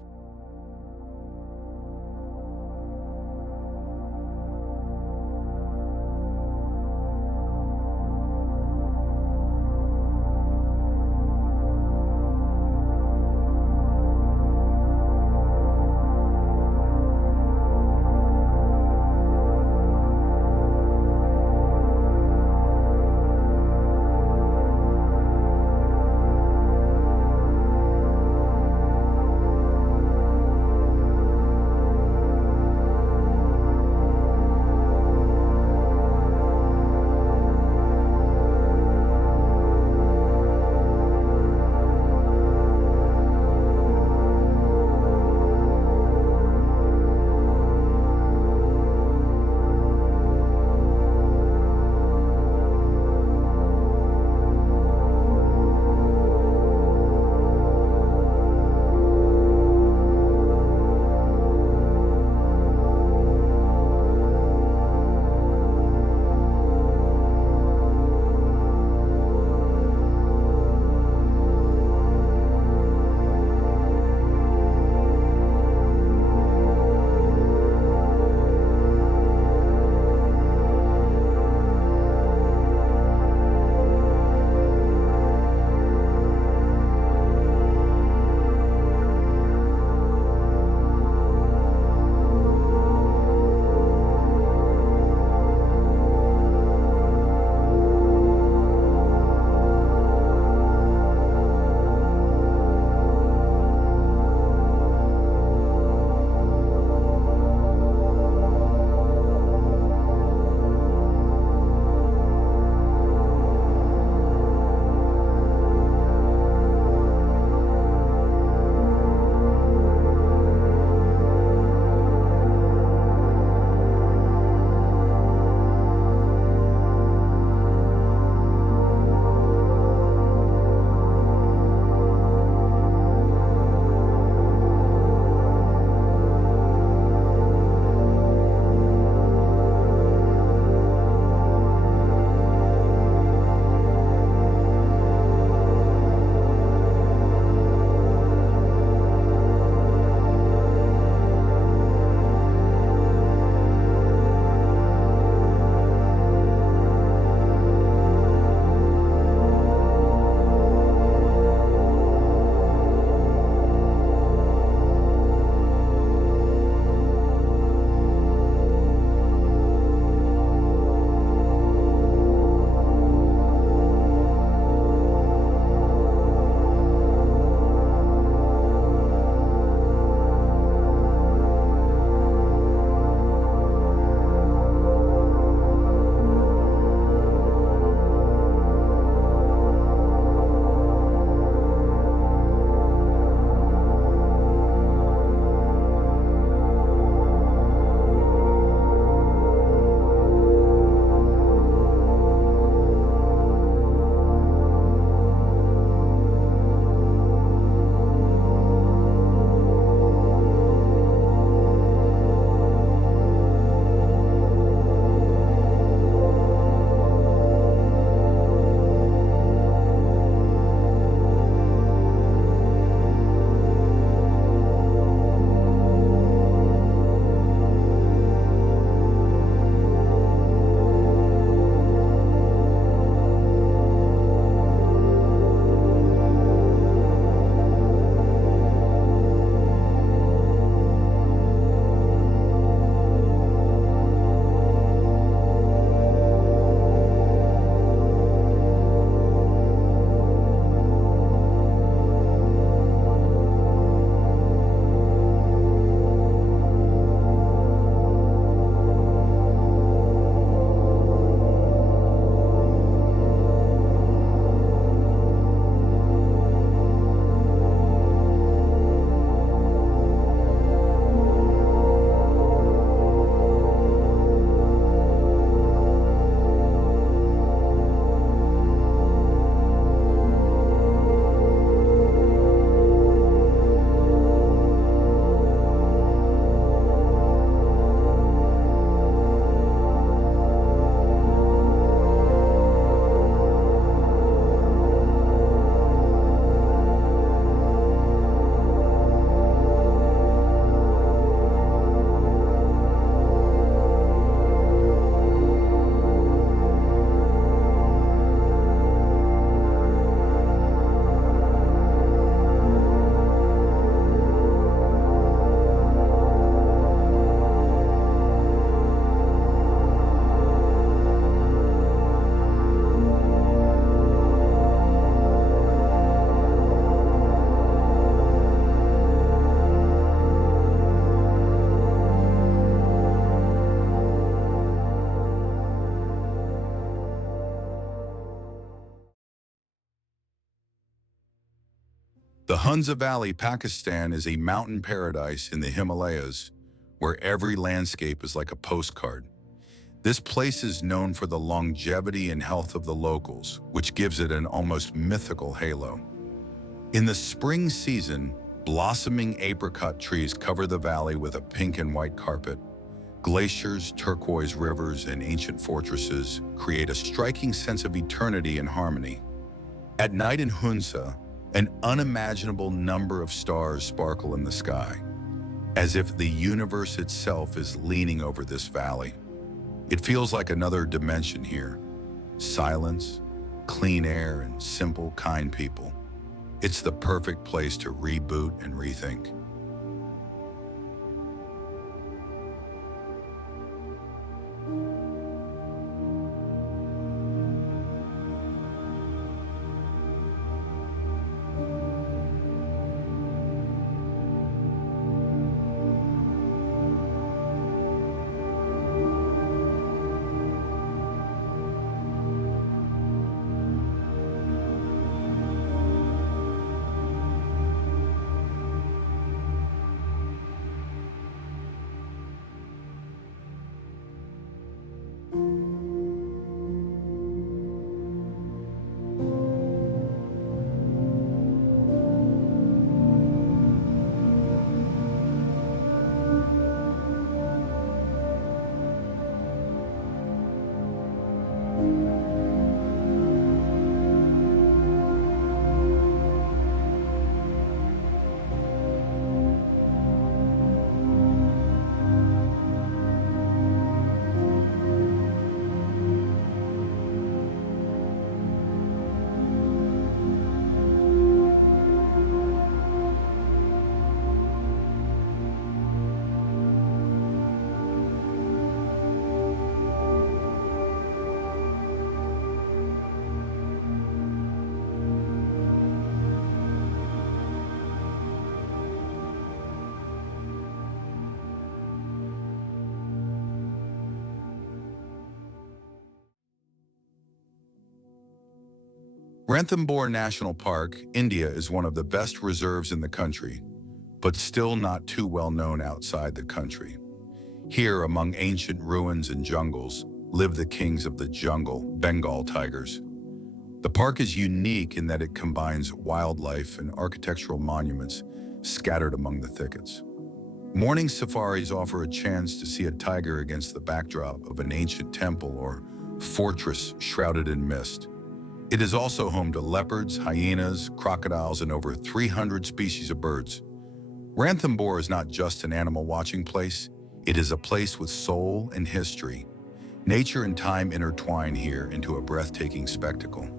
The Hunza Valley, Pakistan, is a mountain paradise in the Himalayas where every landscape is like a postcard. This place is known for the longevity and health of the locals, which gives it an almost mythical halo. In the spring season, blossoming apricot trees cover the valley with a pink and white carpet. Glaciers, turquoise rivers, and ancient fortresses create a striking sense of eternity and harmony. At night in Hunza, an unimaginable number of stars sparkle in the sky, as if the universe itself is leaning over this valley. It feels like another dimension here. Silence, clean air, and simple, kind people. It's the perfect place to reboot and rethink. Ranthambore National Park, India, is one of the best reserves in the country, but still not too well known outside the country. Here, among ancient ruins and jungles, live the kings of the jungle, Bengal tigers. The park is unique in that it combines wildlife and architectural monuments scattered among the thickets. Morning safaris offer a chance to see a tiger against the backdrop of an ancient temple or fortress shrouded in mist. It is also home to leopards, hyenas, crocodiles, and over 300 species of birds. Ranthambore is not just an animal watching place, it is a place with soul and history. Nature and time intertwine here into a breathtaking spectacle.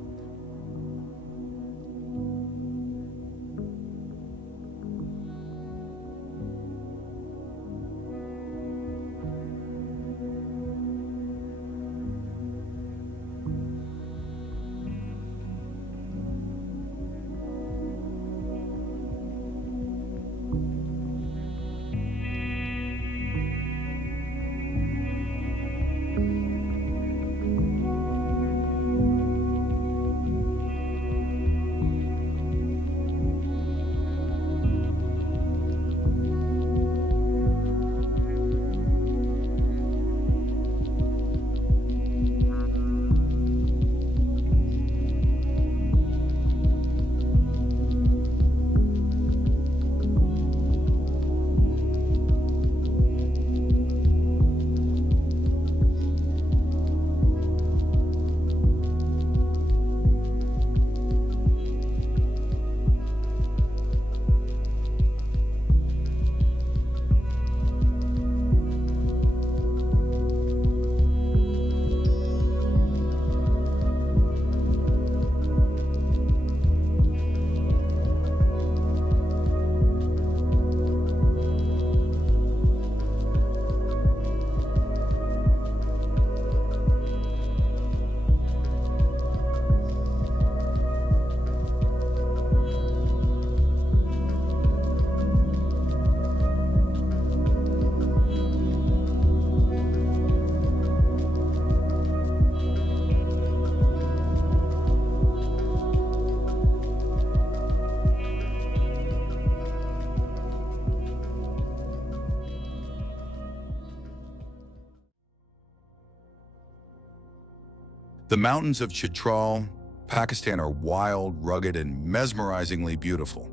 The mountains of Chitral, Pakistan are wild, rugged, and mesmerizingly beautiful.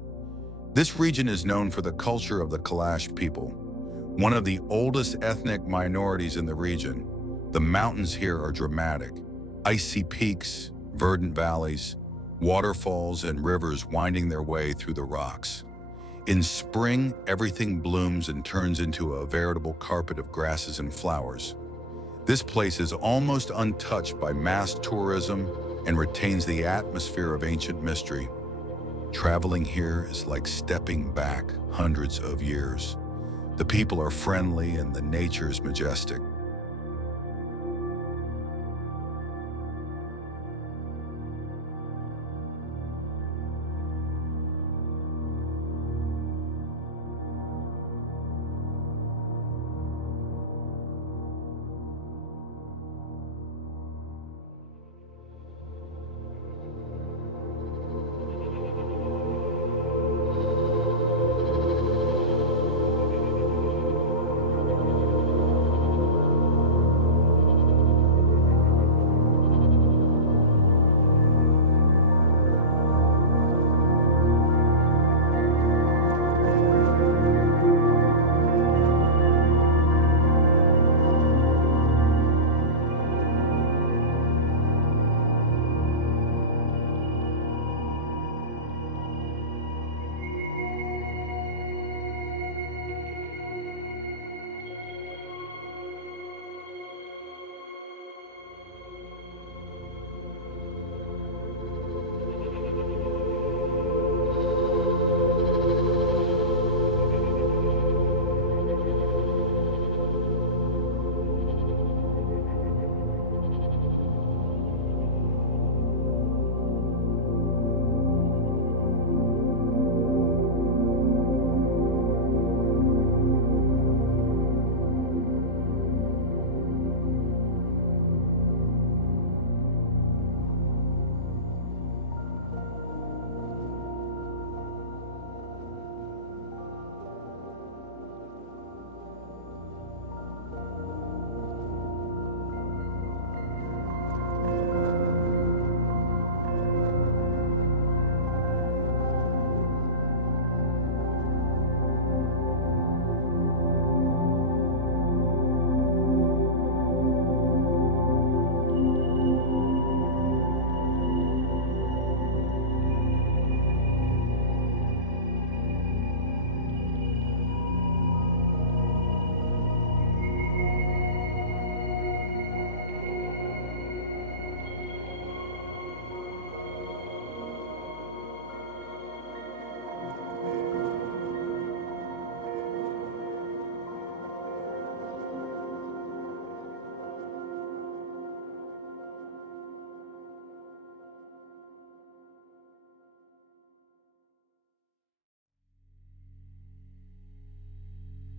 This region is known for the culture of the Kalash people, one of the oldest ethnic minorities in the region. The mountains here are dramatic. Icy peaks, verdant valleys, waterfalls, and rivers winding their way through the rocks. In spring, everything blooms and turns into a veritable carpet of grasses and flowers. This place is almost untouched by mass tourism and retains the atmosphere of ancient mystery. Traveling here is like stepping back hundreds of years. The people are friendly and the nature is majestic.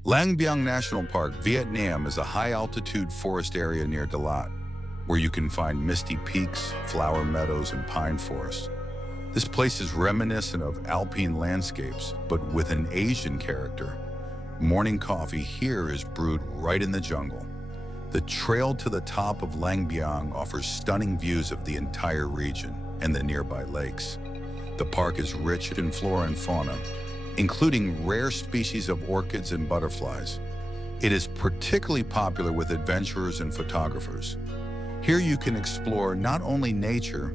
Lang Biang National Park, Vietnam, is a high-altitude forest area near Dalat, where you can find misty peaks, flower meadows, and pine forests. This place is reminiscent of alpine landscapes, but with an Asian character. Morning coffee here is brewed right in the jungle. The trail to the top of Lang Biang offers stunning views of the entire region and the nearby lakes. The park is rich in flora and fauna, including rare species of orchids and butterflies. It is particularly popular with adventurers and photographers. Here you can explore not only nature,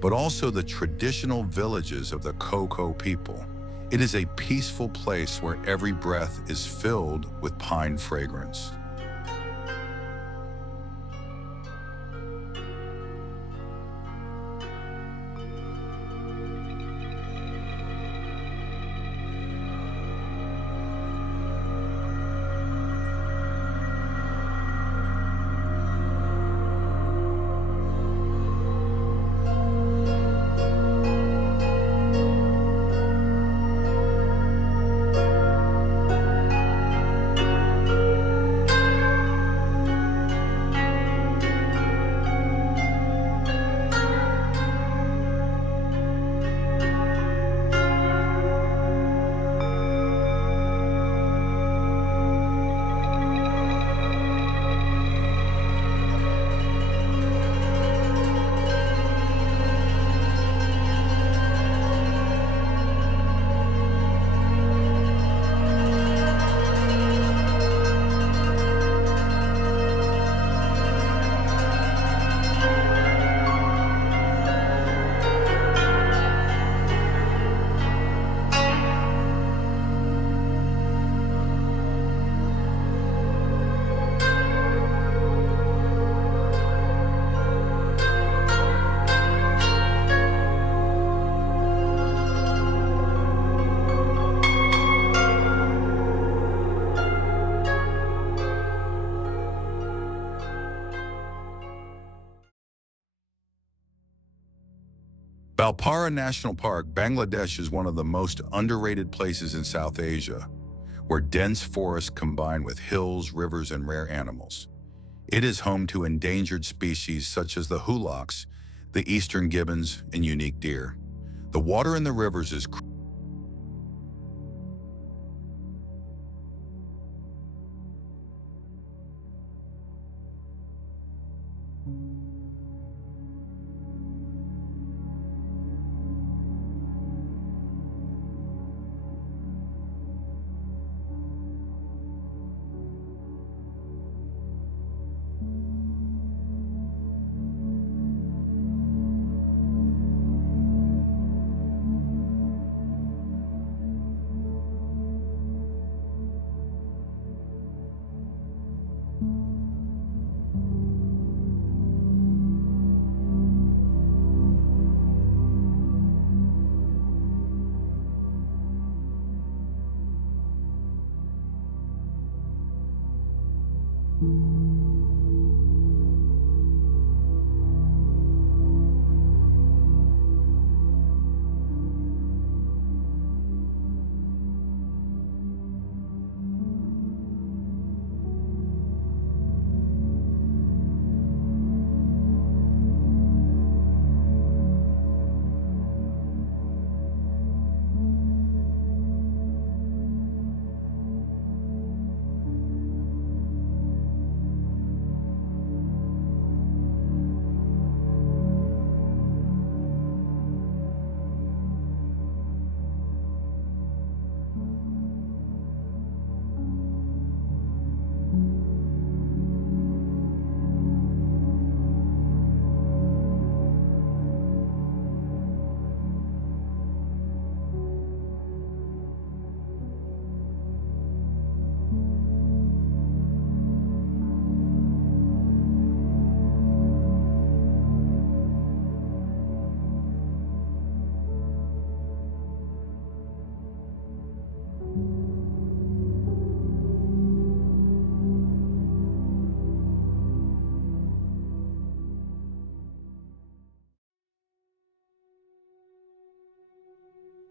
but also the traditional villages of the Coco people. It is a peaceful place where every breath is filled with pine fragrance. Valpara National Park, Bangladesh is one of the most underrated places in South Asia, where dense forests combine with hills, rivers, and rare animals. It is home to endangered species such as the huloks, the eastern gibbons, and unique deer. The water in the rivers is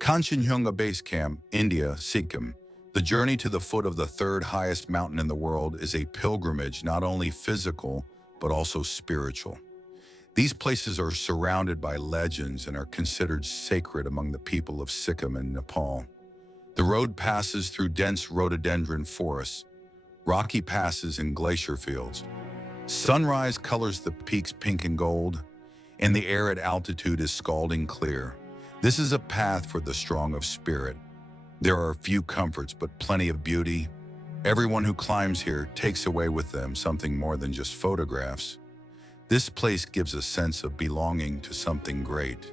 Kanchenjunga Base Camp, India, Sikkim. The journey to the foot of the third highest mountain in the world is a pilgrimage not only physical, but also spiritual. These places are surrounded by legends and are considered sacred among the people of Sikkim and Nepal. The road passes through dense rhododendron forests, rocky passes and glacier fields. Sunrise colors the peaks pink and gold, and the air at altitude is scalding clear. This is a path for the strong of spirit. There are few comforts, but plenty of beauty. Everyone who climbs here takes away with them something more than just photographs. This place gives a sense of belonging to something great.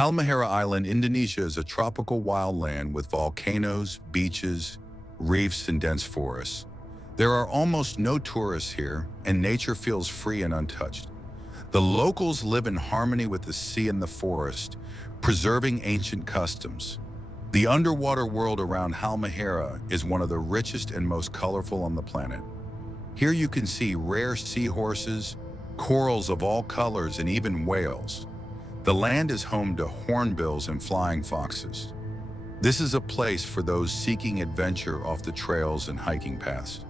Halmahera Island, Indonesia is a tropical wildland with volcanoes, beaches, reefs, and dense forests. There are almost no tourists here, and nature feels free and untouched. The locals live in harmony with the sea and the forest, preserving ancient customs. The underwater world around Halmahera is one of the richest and most colorful on the planet. Here you can see rare seahorses, corals of all colors, and even whales. The land is home to hornbills and flying foxes. This is a place for those seeking adventure off the trails and hiking paths.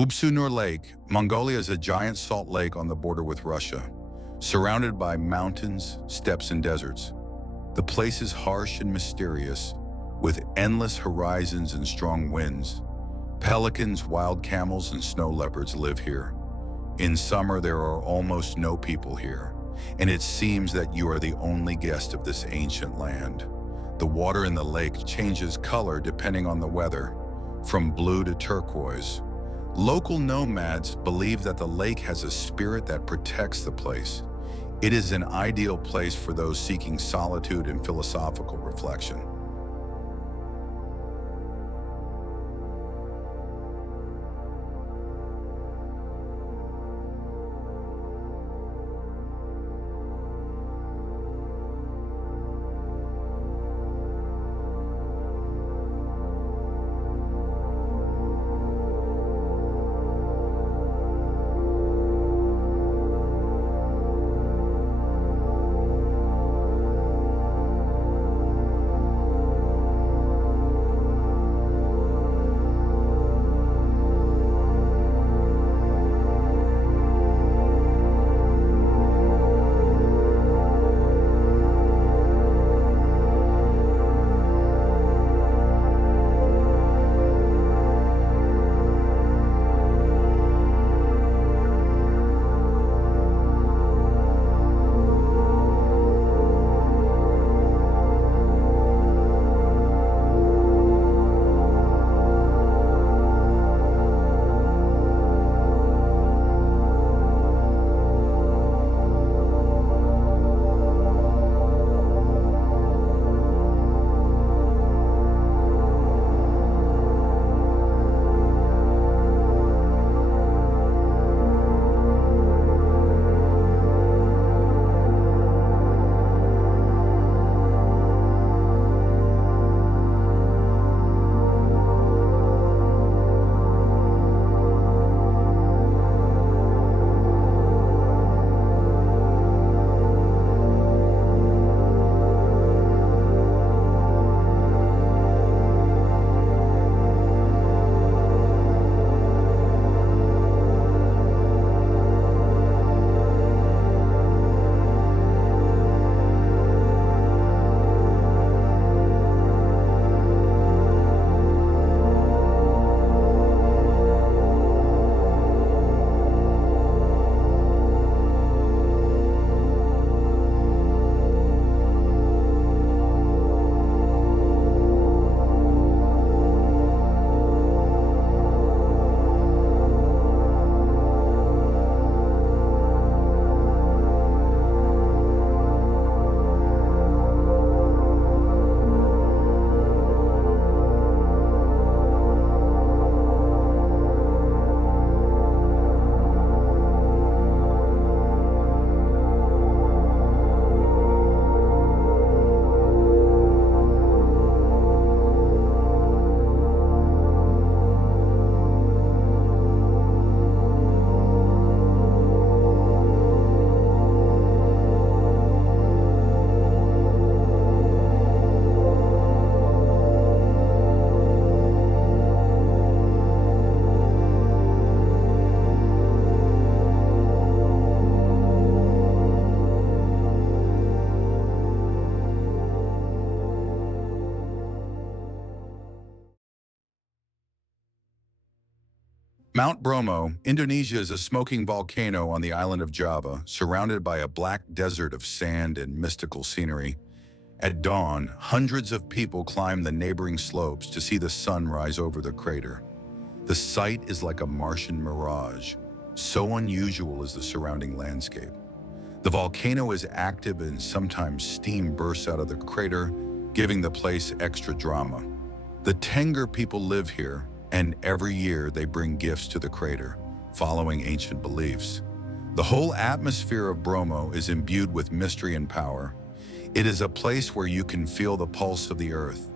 Ubsunur Lake, Mongolia, is a giant salt lake on the border with Russia, surrounded by mountains, steppes, and deserts. The place is harsh and mysterious, with endless horizons and strong winds. Pelicans, wild camels, and snow leopards live here. In summer, there are almost no people here, and it seems that you are the only guest of this ancient land. The water in the lake changes color depending on the weather, from blue to turquoise. Local nomads believe that the lake has a spirit that protects the place. It is an ideal place for those seeking solitude and philosophical reflection. Mount Bromo, Indonesia is a smoking volcano on the island of Java, surrounded by a black desert of sand and mystical scenery. At dawn, hundreds of people climb the neighboring slopes to see the sun rise over the crater. The sight is like a Martian mirage. So unusual is the surrounding landscape. The volcano is active and sometimes steam bursts out of the crater, giving the place extra drama. The Tengur people live here, and every year they bring gifts to the crater, following ancient beliefs. The whole atmosphere of Bromo is imbued with mystery and power. It is a place where you can feel the pulse of the earth.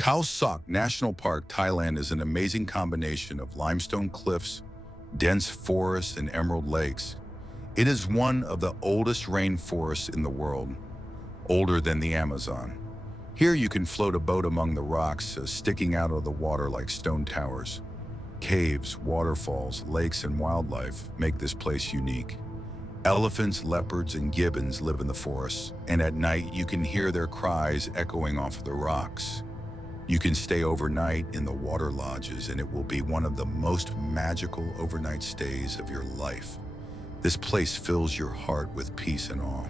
Khao Sok National Park, Thailand is an amazing combination of limestone cliffs, dense forests, and emerald lakes. It is one of the oldest rainforests in the world, older than the Amazon. Here you can float a boat among the rocks, sticking out of the water like stone towers. Caves, waterfalls, lakes, and wildlife make this place unique. Elephants, leopards, and gibbons live in the forests, and at night you can hear their cries echoing off of the rocks. You can stay overnight in the water lodges, and it will be one of the most magical overnight stays of your life. This place fills your heart with peace and awe.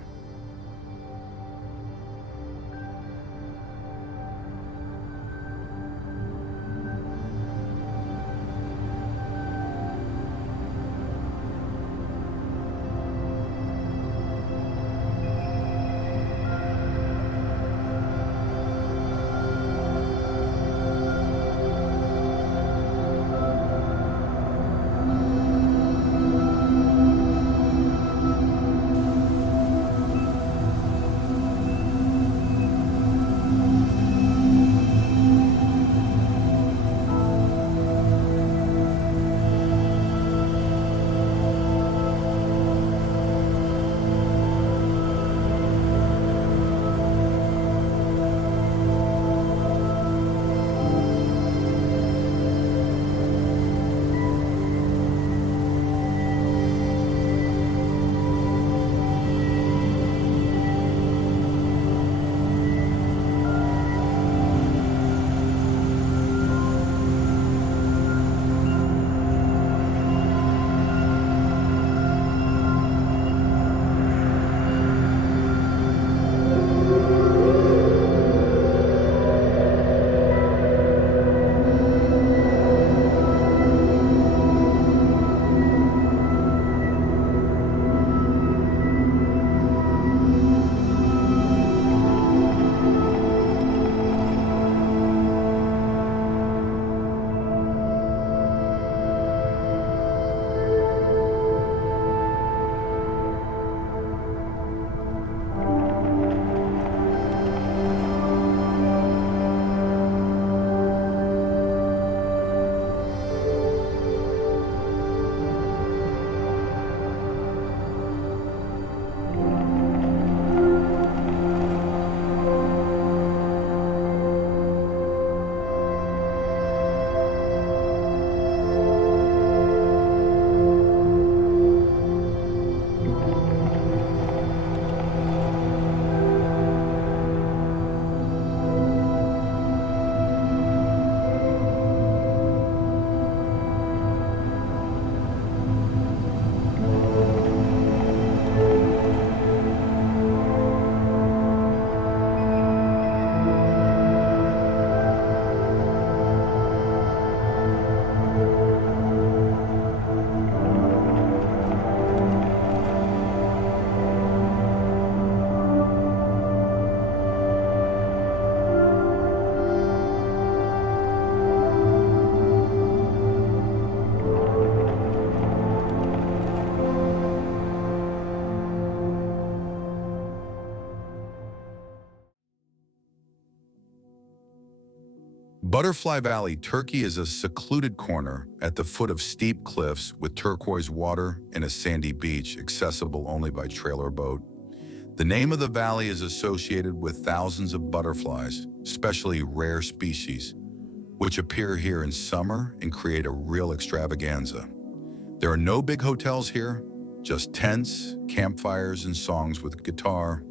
Butterfly Valley, Turkey is a secluded corner at the foot of steep cliffs with turquoise water and a sandy beach accessible only by trail or boat. The name of the valley is associated with thousands of butterflies, especially rare species, which appear here in summer and create a real extravaganza. There are no big hotels here, just tents, campfires, and songs with guitar.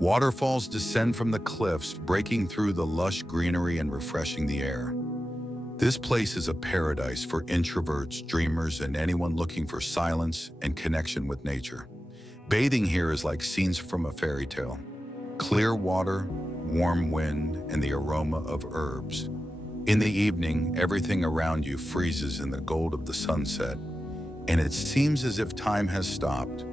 Waterfalls descend from the cliffs, breaking through the lush greenery and refreshing the air. This place is a paradise for introverts, dreamers, and anyone looking for silence and connection with nature. Bathing here is like scenes from a fairy tale. Clear water, warm wind, and the aroma of herbs. In the evening, everything around you freezes in the gold of the sunset, and it seems as if time has stopped.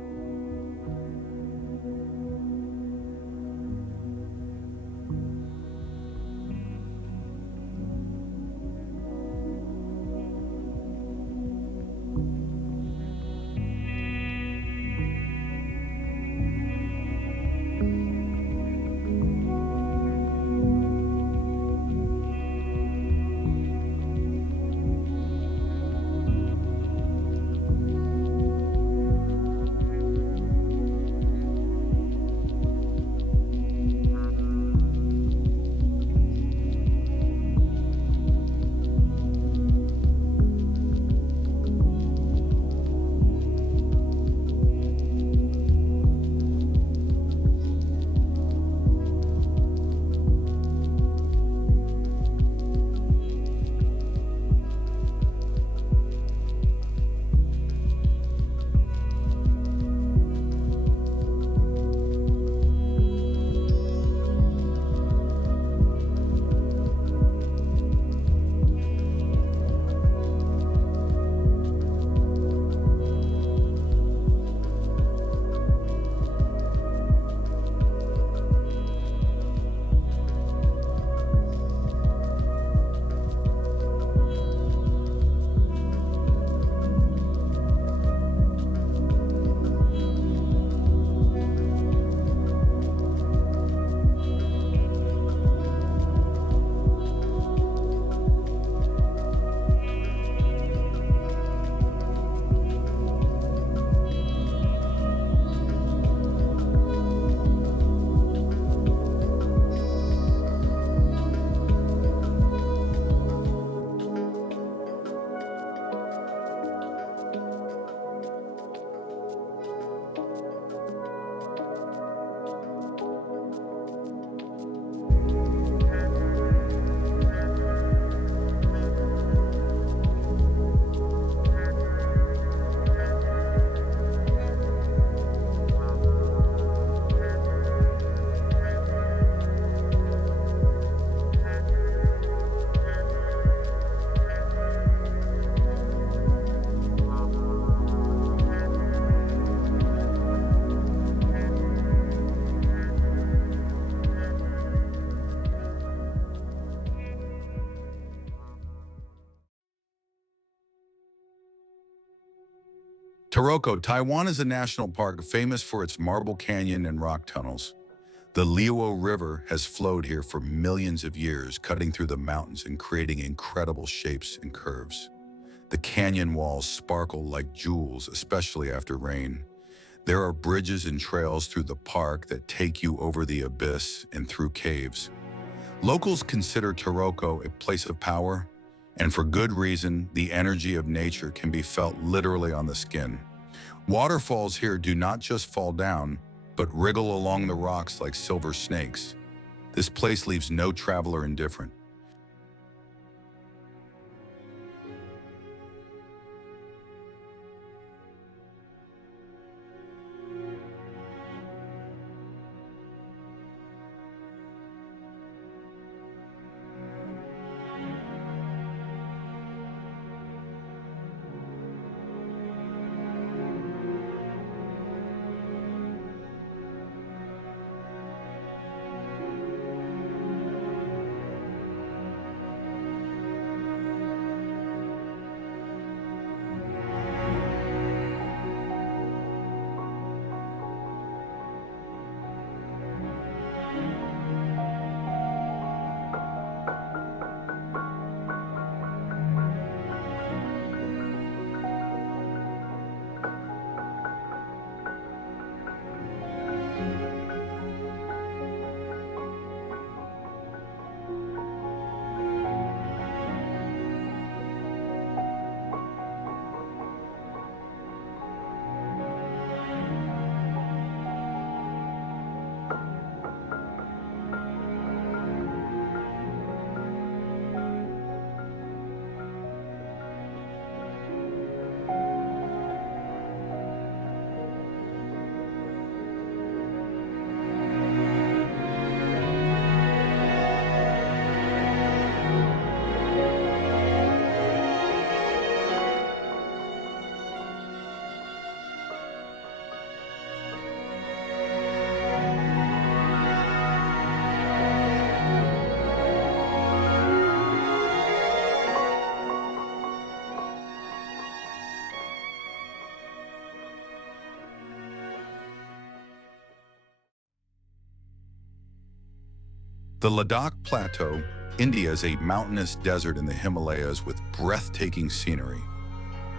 Taroko, Taiwan is a national park famous for its marble canyon and rock tunnels. The Liuo River has flowed here for millions of years, cutting through the mountains and creating incredible shapes and curves. The canyon walls sparkle like jewels, especially after rain. There are bridges and trails through the park that take you over the abyss and through caves. Locals consider Taroko a place of power, and for good reason. The energy of nature can be felt literally on the skin. Waterfalls here do not just fall down, but wriggle along the rocks like silver snakes. This place leaves no traveler indifferent. The Ladakh Plateau, India, is a mountainous desert in the Himalayas with breathtaking scenery.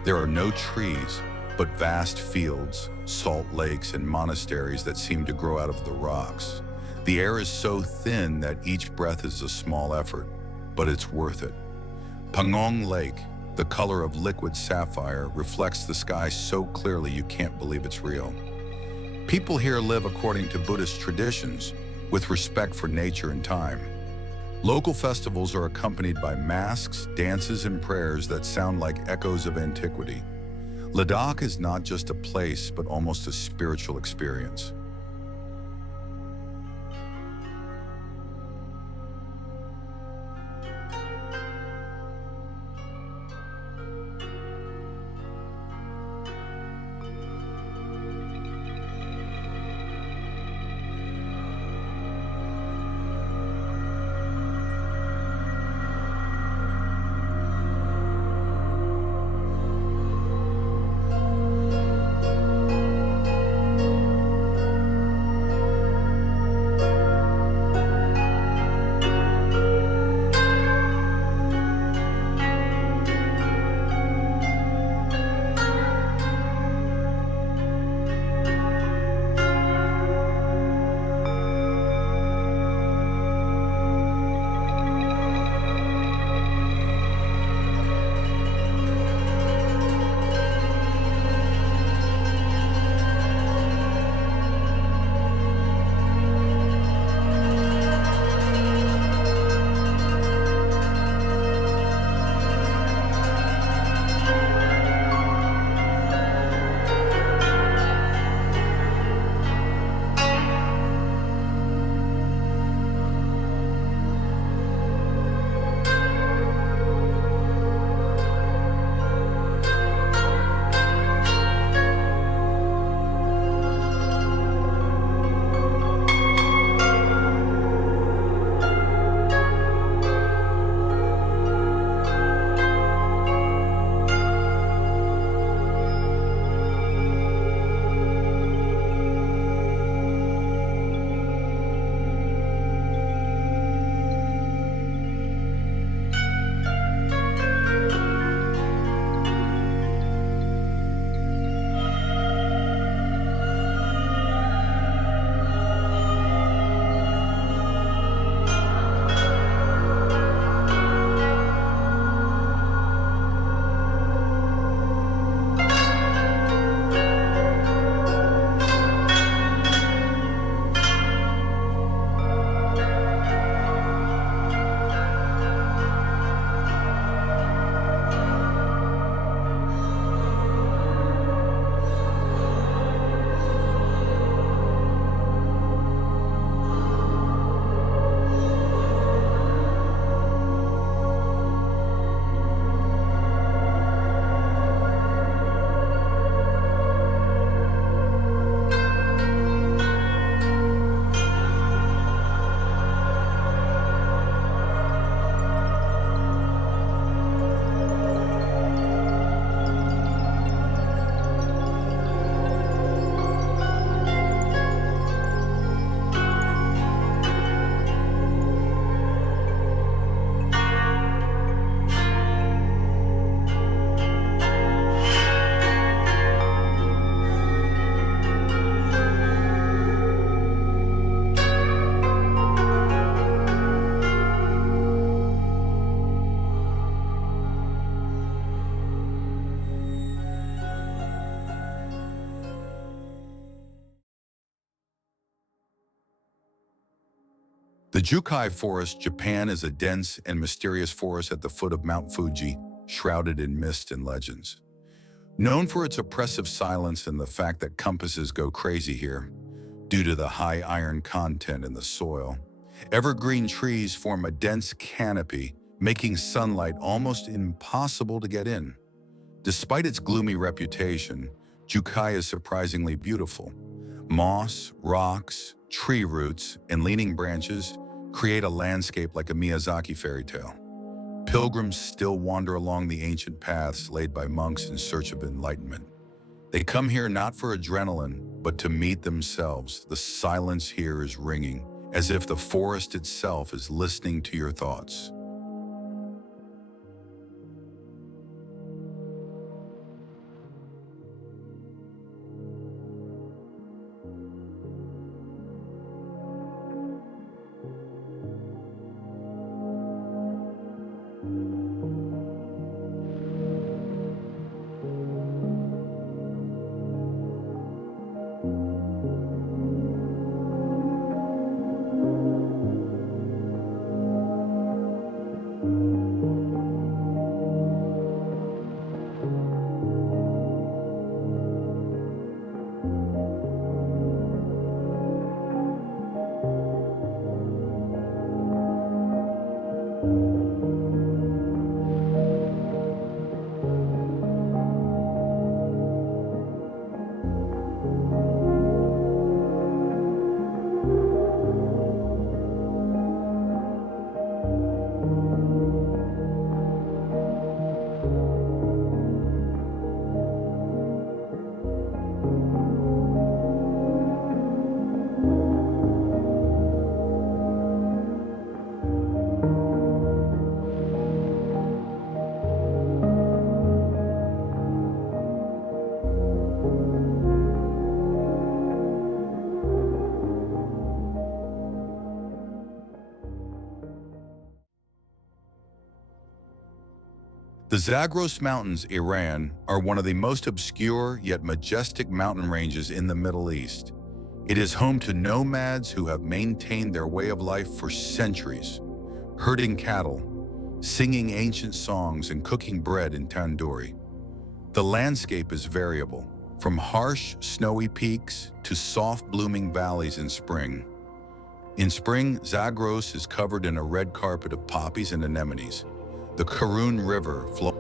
There are no trees, but vast fields, salt lakes, and monasteries that seem to grow out of the rocks. The air is so thin that each breath is a small effort, but it's worth it. Pangong Lake, the color of liquid sapphire, reflects the sky so clearly you can't believe it's real. People here live according to Buddhist traditions, with respect for nature and time. Local festivals are accompanied by masks, dances, and prayers that sound like echoes of antiquity. Ladakh is not just a place, but almost a spiritual experience. The Jukai Forest, Japan, is a dense and mysterious forest at the foot of Mount Fuji, shrouded in mist and legends. Known for its oppressive silence and the fact that compasses go crazy here, due to the high iron content in the soil, evergreen trees form a dense canopy, making sunlight almost impossible to get in. Despite its gloomy reputation, Jukai is surprisingly beautiful. Moss, rocks, tree roots, and leaning branches create a landscape like a Miyazaki fairy tale. Pilgrims still wander along the ancient paths laid by monks in search of enlightenment. They come here not for adrenaline, but to meet themselves. The silence here is ringing, as if the forest itself is listening to your thoughts. The Zagros Mountains, Iran, are one of the most obscure yet majestic mountain ranges in the Middle East. It is home to nomads who have maintained their way of life for centuries, herding cattle, singing ancient songs, and cooking bread in tandoori. The landscape is variable, from harsh, snowy peaks to soft, blooming valleys in spring. In spring, Zagros is covered in a red carpet of poppies and anemones. The Karun River flows.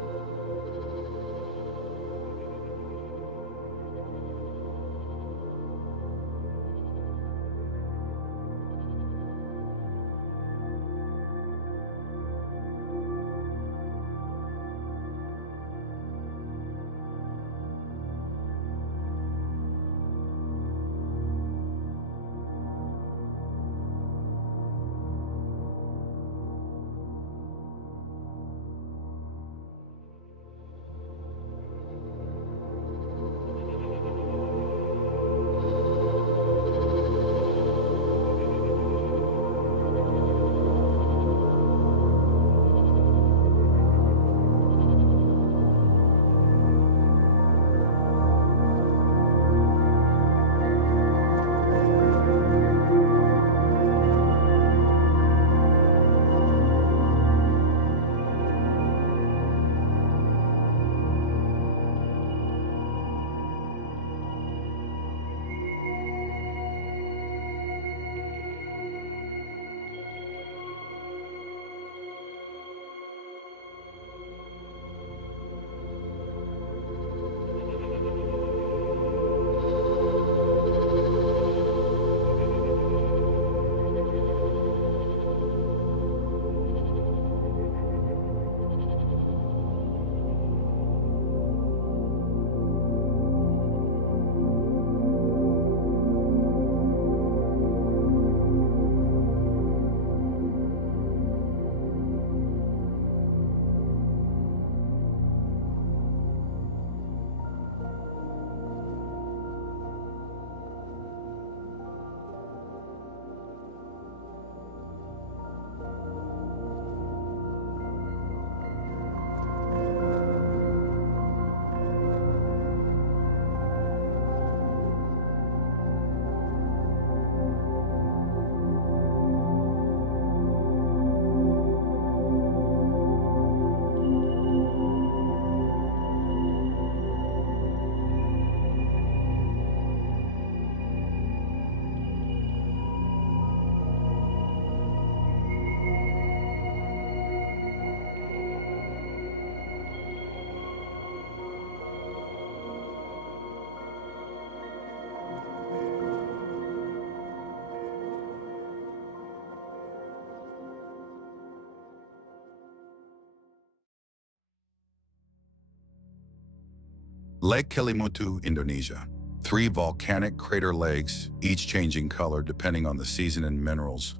Lake Kelimutu, Indonesia. Three volcanic crater lakes, each changing color depending on the season and minerals.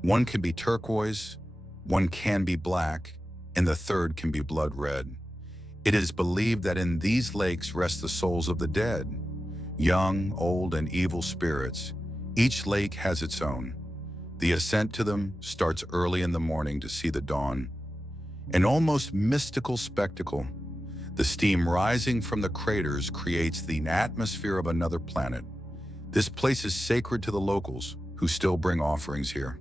One can be turquoise, one can be black, and the third can be blood red. It is believed that in these lakes rest the souls of the dead, young, old, and evil spirits. Each lake has its own. The ascent to them starts early in the morning to see the dawn. An almost mystical spectacle. The steam rising from the craters creates the atmosphere of another planet. This place is sacred to the locals, who still bring offerings here.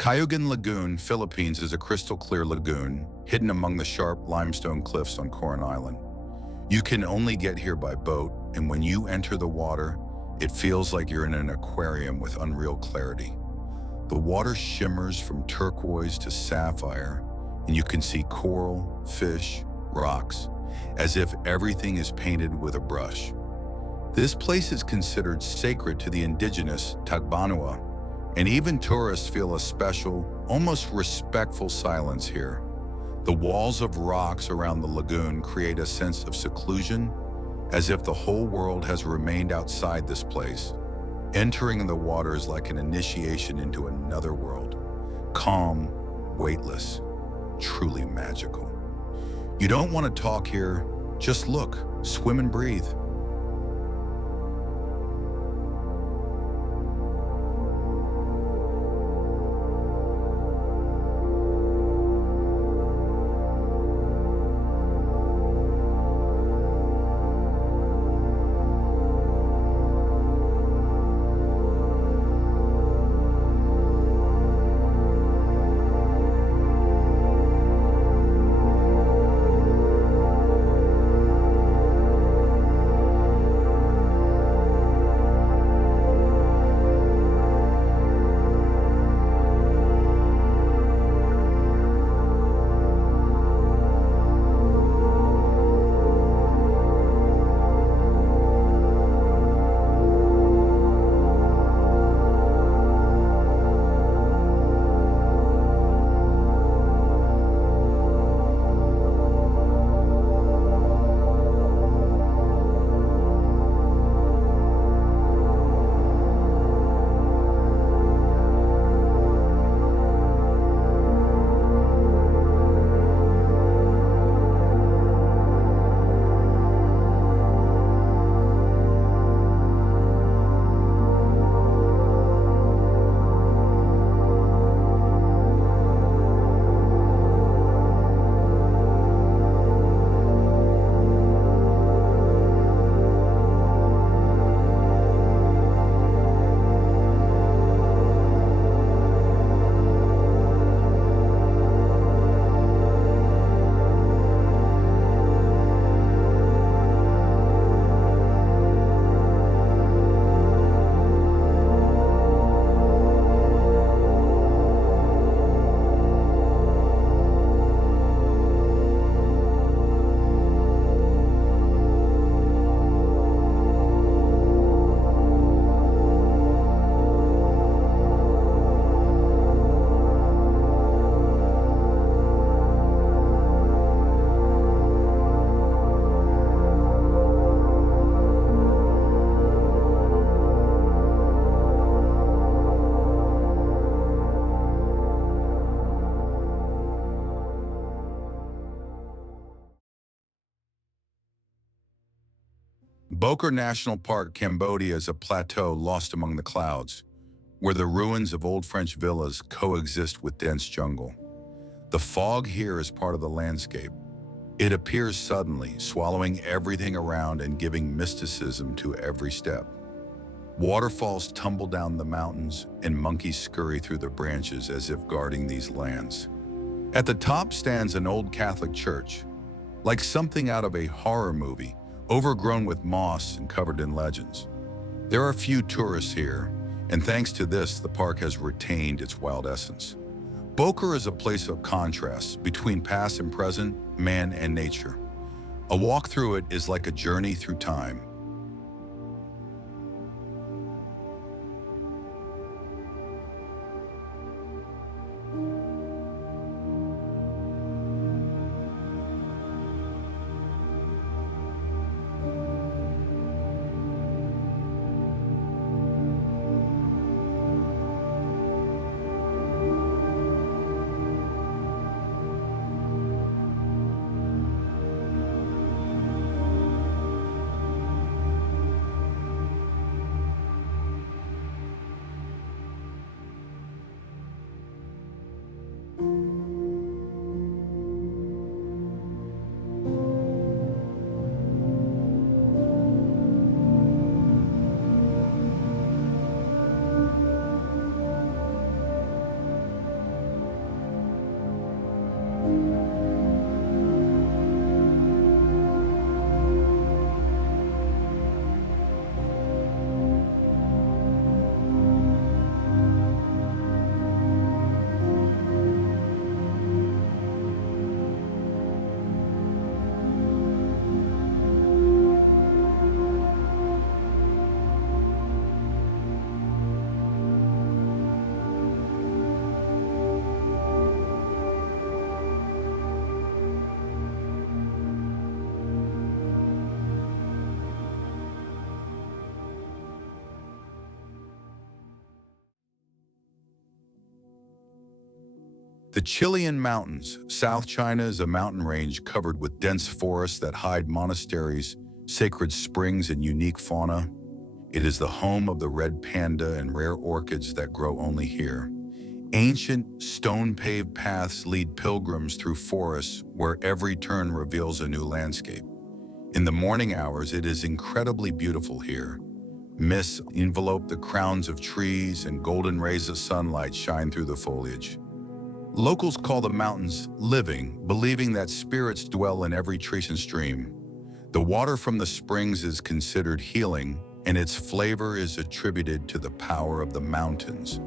Cayugan Lagoon, Philippines is a crystal-clear lagoon hidden among the sharp limestone cliffs on Coron Island. You can only get here by boat, and when you enter the water, it feels like you're in an aquarium with unreal clarity. The water shimmers from turquoise to sapphire, and you can see coral, fish, rocks, as if everything is painted with a brush. This place is considered sacred to the indigenous Tagbanua, and even tourists feel a special, almost respectful silence here. The walls of rocks around the lagoon create a sense of seclusion, as if the whole world has remained outside this place. Entering the water is like an initiation into another world. Calm, weightless, truly magical. You don't want to talk here, just look, swim and breathe. Bokor National Park, Cambodia is a plateau lost among the clouds, where the ruins of old French villas coexist with dense jungle. The fog here is part of the landscape. It appears suddenly, swallowing everything around and giving mysticism to every step. Waterfalls tumble down the mountains, and monkeys scurry through the branches as if guarding these lands. At the top stands an old Catholic church, like something out of a horror movie, overgrown with moss and covered in legends. There are few tourists here, and thanks to this, the park has retained its wild essence. Bokor is a place of contrast between past and present, man and nature. A walk through it is like a journey through time. The Chilean Mountains. South China is a mountain range covered with dense forests that hide monasteries, sacred springs, and unique fauna. It is the home of the red panda and rare orchids that grow only here. Ancient, stone-paved paths lead pilgrims through forests where every turn reveals a new landscape. In the morning hours, it is incredibly beautiful here. Mists envelope the crowns of trees, and golden rays of sunlight shine through the foliage. Locals call the mountains living, believing that spirits dwell in every tree and stream. The water from the springs is considered healing, and its flavor is attributed to the power of the mountains.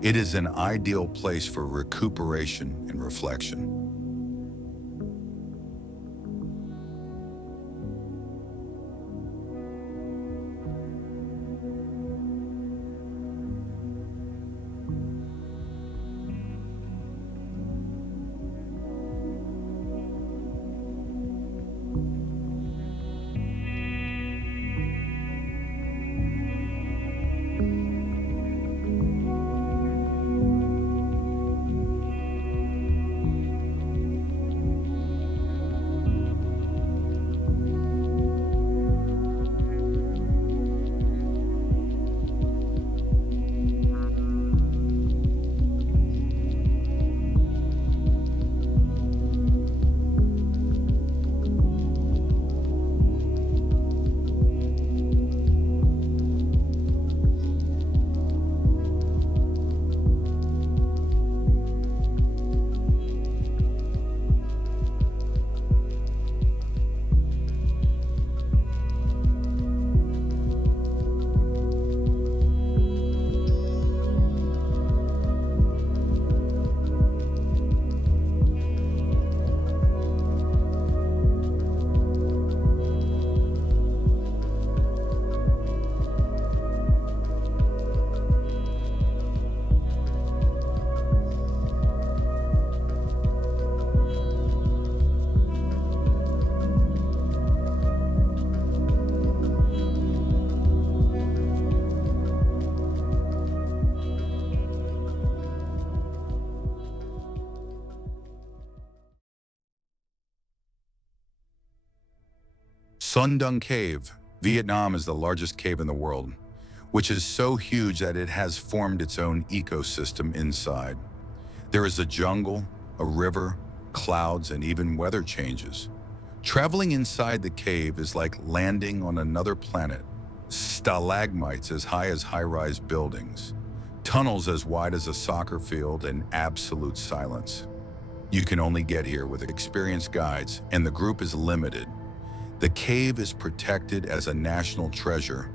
It is an ideal place for recuperation and reflection. Sundung Cave. Vietnam is the largest cave in the world, which is so huge that it has formed its own ecosystem inside. There is a jungle, a river, clouds, and even weather changes. Traveling inside the cave is like landing on another planet. Stalagmites as high as high-rise buildings, tunnels as wide as a soccer field, and absolute silence. You can only get here with experienced guides, and the group is limited. The cave is protected as a national treasure.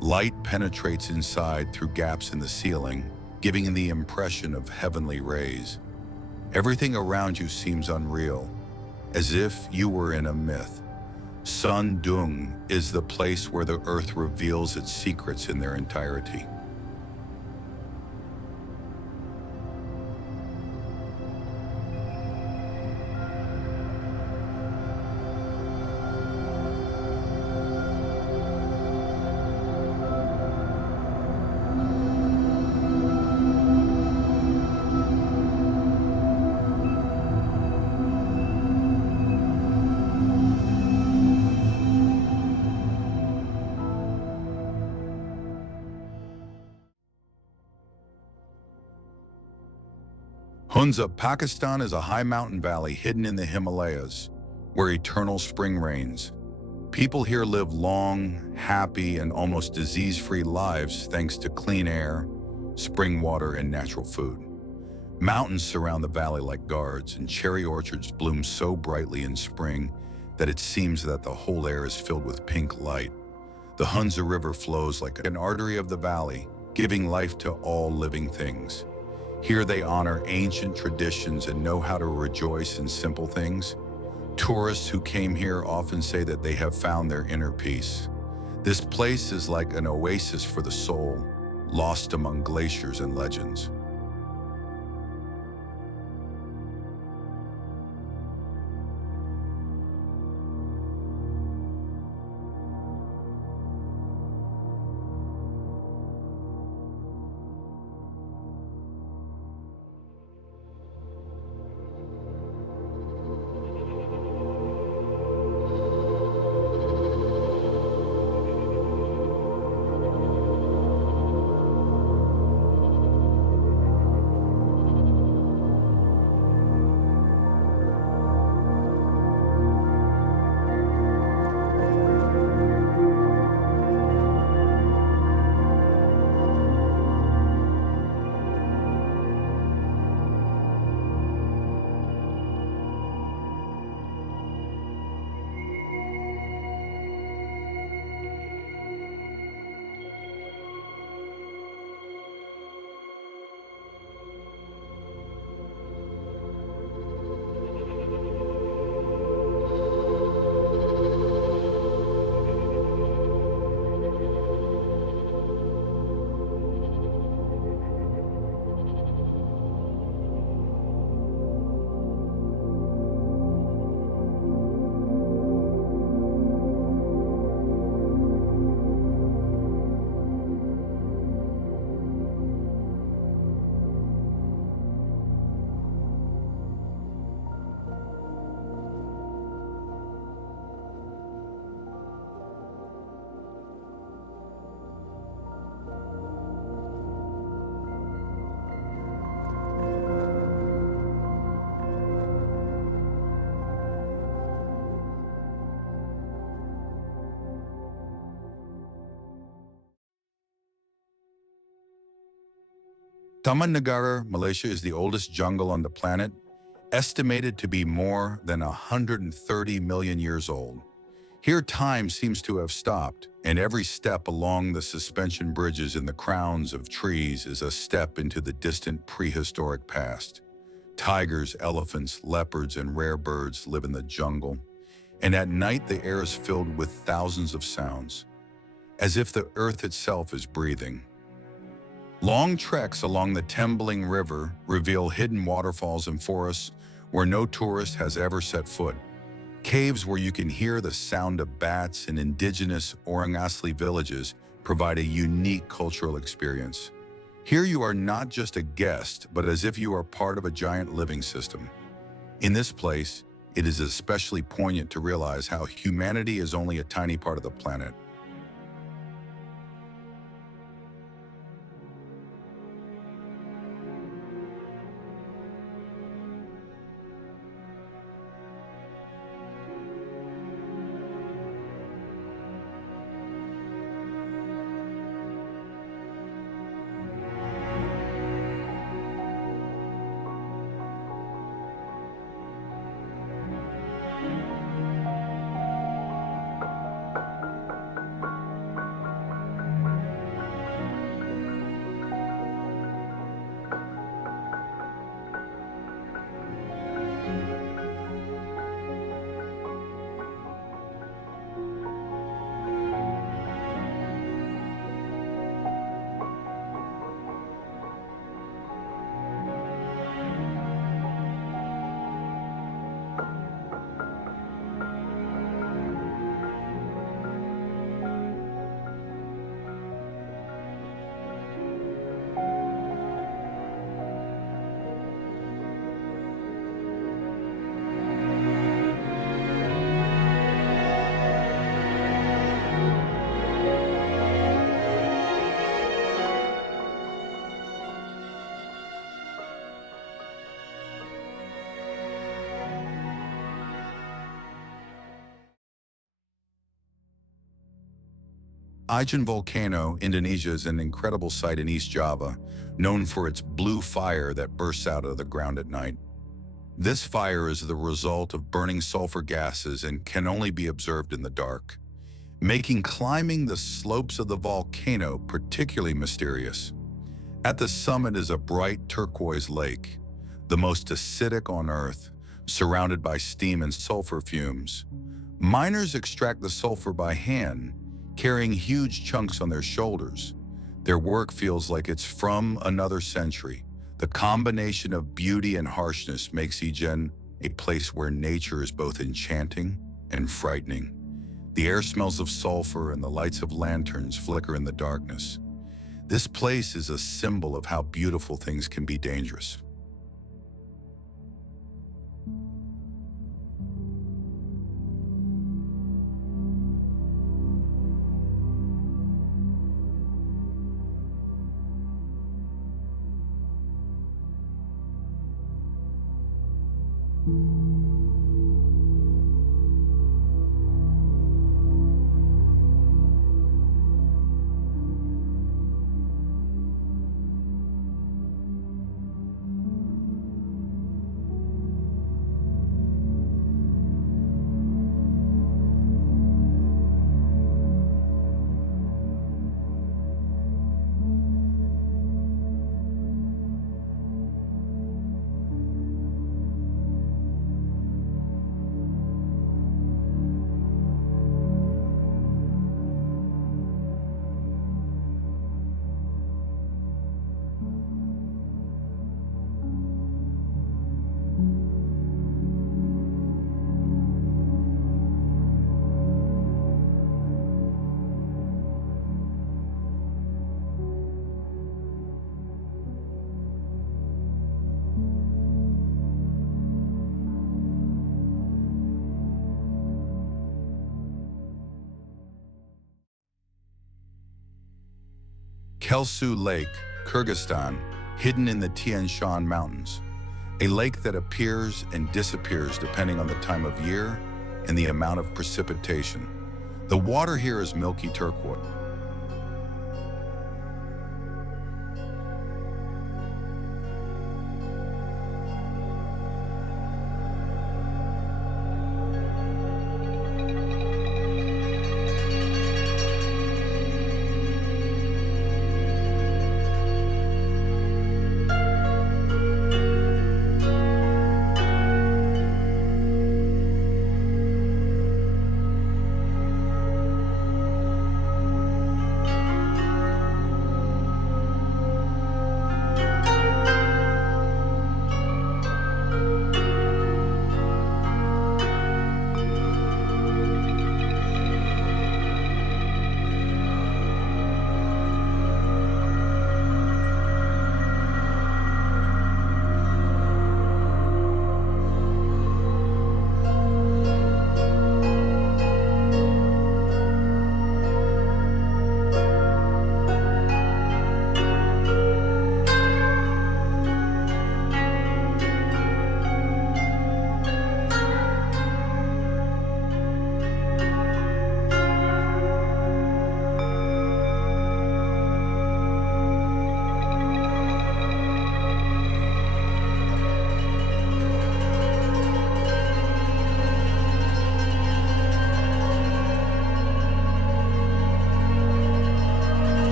Light penetrates inside through gaps in the ceiling, giving the impression of heavenly rays. Everything around you seems unreal, as if you were in a myth. Sun Dung is the place where the earth reveals its secrets in their entirety. Hunza, Pakistan is a high mountain valley hidden in the Himalayas, where eternal spring reigns. People here live long, happy, and almost disease-free lives thanks to clean air, spring water, and natural food. Mountains surround the valley like guards, and cherry orchards bloom so brightly in spring that it seems that the whole air is filled with pink light. The Hunza River flows like an artery of the valley, giving life to all living things. Here they honor ancient traditions and know how to rejoice in simple things. Tourists who came here often say that they have found their inner peace. This place is like an oasis for the soul, lost among glaciers and legends. Taman Negara, Malaysia is the oldest jungle on the planet, estimated to be more than 130 million years old. Here time seems to have stopped, and every step along the suspension bridges in the crowns of trees is a step into the distant prehistoric past. Tigers, elephants, leopards, and rare birds live in the jungle, and at night the air is filled with thousands of sounds, as if the earth itself is breathing. Long treks along the Tembling River reveal hidden waterfalls and forests where no tourist has ever set foot. Caves where you can hear the sound of bats in indigenous Orang Asli villages provide a unique cultural experience. Here you are not just a guest, but as if you are part of a giant living system. In this place, it is especially poignant to realize how humanity is only a tiny part of the planet. Ijen volcano, Indonesia, is an incredible site in East Java, known for its blue fire that bursts out of the ground at night. This fire is the result of burning sulfur gases and can only be observed in the dark, making climbing the slopes of the volcano particularly mysterious. At the summit is a bright turquoise lake, the most acidic on Earth, surrounded by steam and sulfur fumes. Miners extract the sulfur by hand, carrying huge chunks on their shoulders. Their work feels like it's from another century. The combination of beauty and harshness makes Ijen a place where nature is both enchanting and frightening. The air smells of sulfur and the lights of lanterns flicker in the darkness. This place is a symbol of how beautiful things can be dangerous. Kelsu Lake, Kyrgyzstan, hidden in the Tian Shan Mountains, a lake that appears and disappears depending on the time of year and the amount of precipitation. The water here is milky turquoise.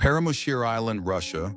Paramushir Island, Russia.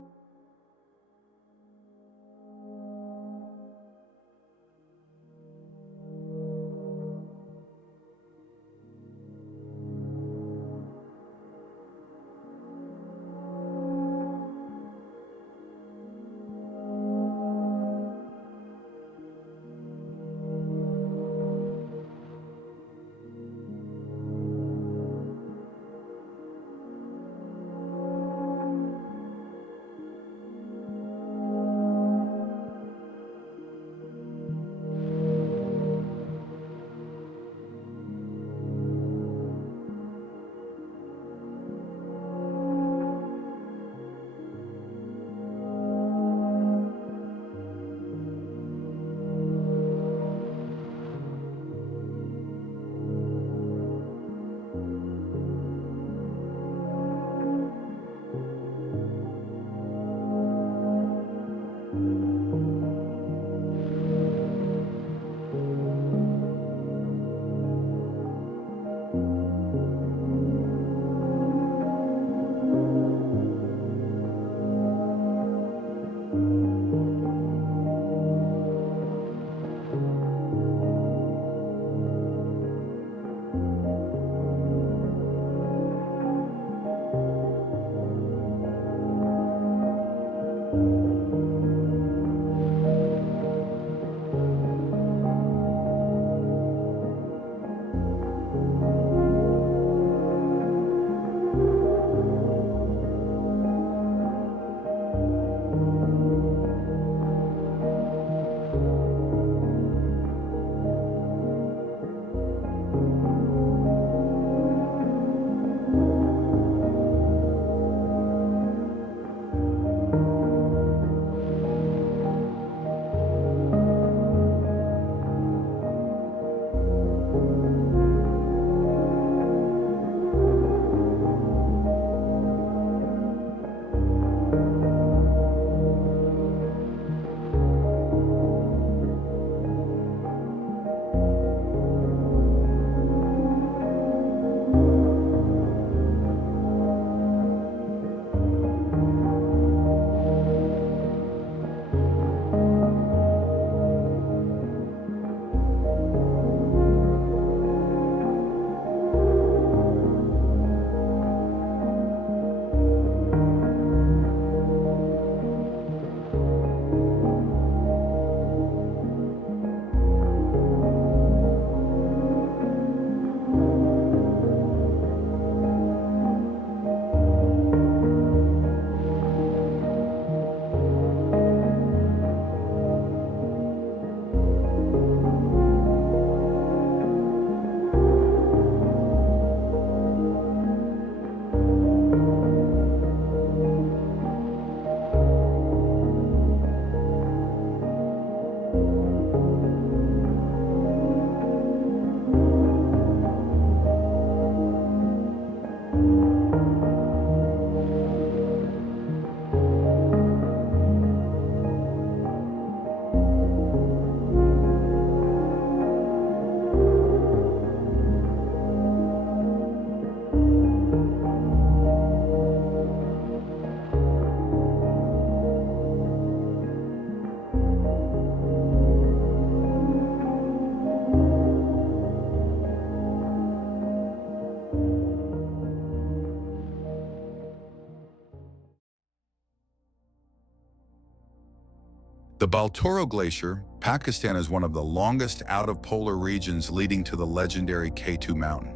The Baltoro Glacier, Pakistan, is one of the longest out-of-polar regions leading to the legendary K2 mountain.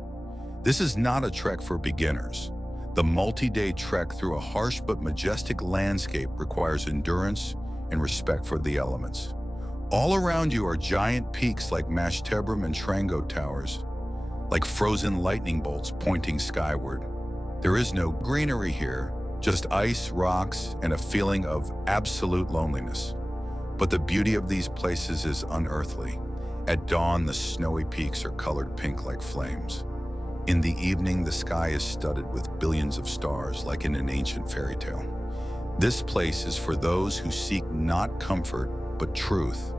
This is not a trek for beginners. The multi-day trek through a harsh but majestic landscape requires endurance and respect for the elements. All around you are giant peaks like Mashtebrum and Trango towers, like frozen lightning bolts pointing skyward. There is no greenery here, just ice, rocks, and a feeling of absolute loneliness. But the beauty of these places is unearthly. At dawn, the snowy peaks are colored pink like flames. In the evening, the sky is studded with billions of stars like in an ancient fairy tale. This place is for those who seek not comfort, but truth.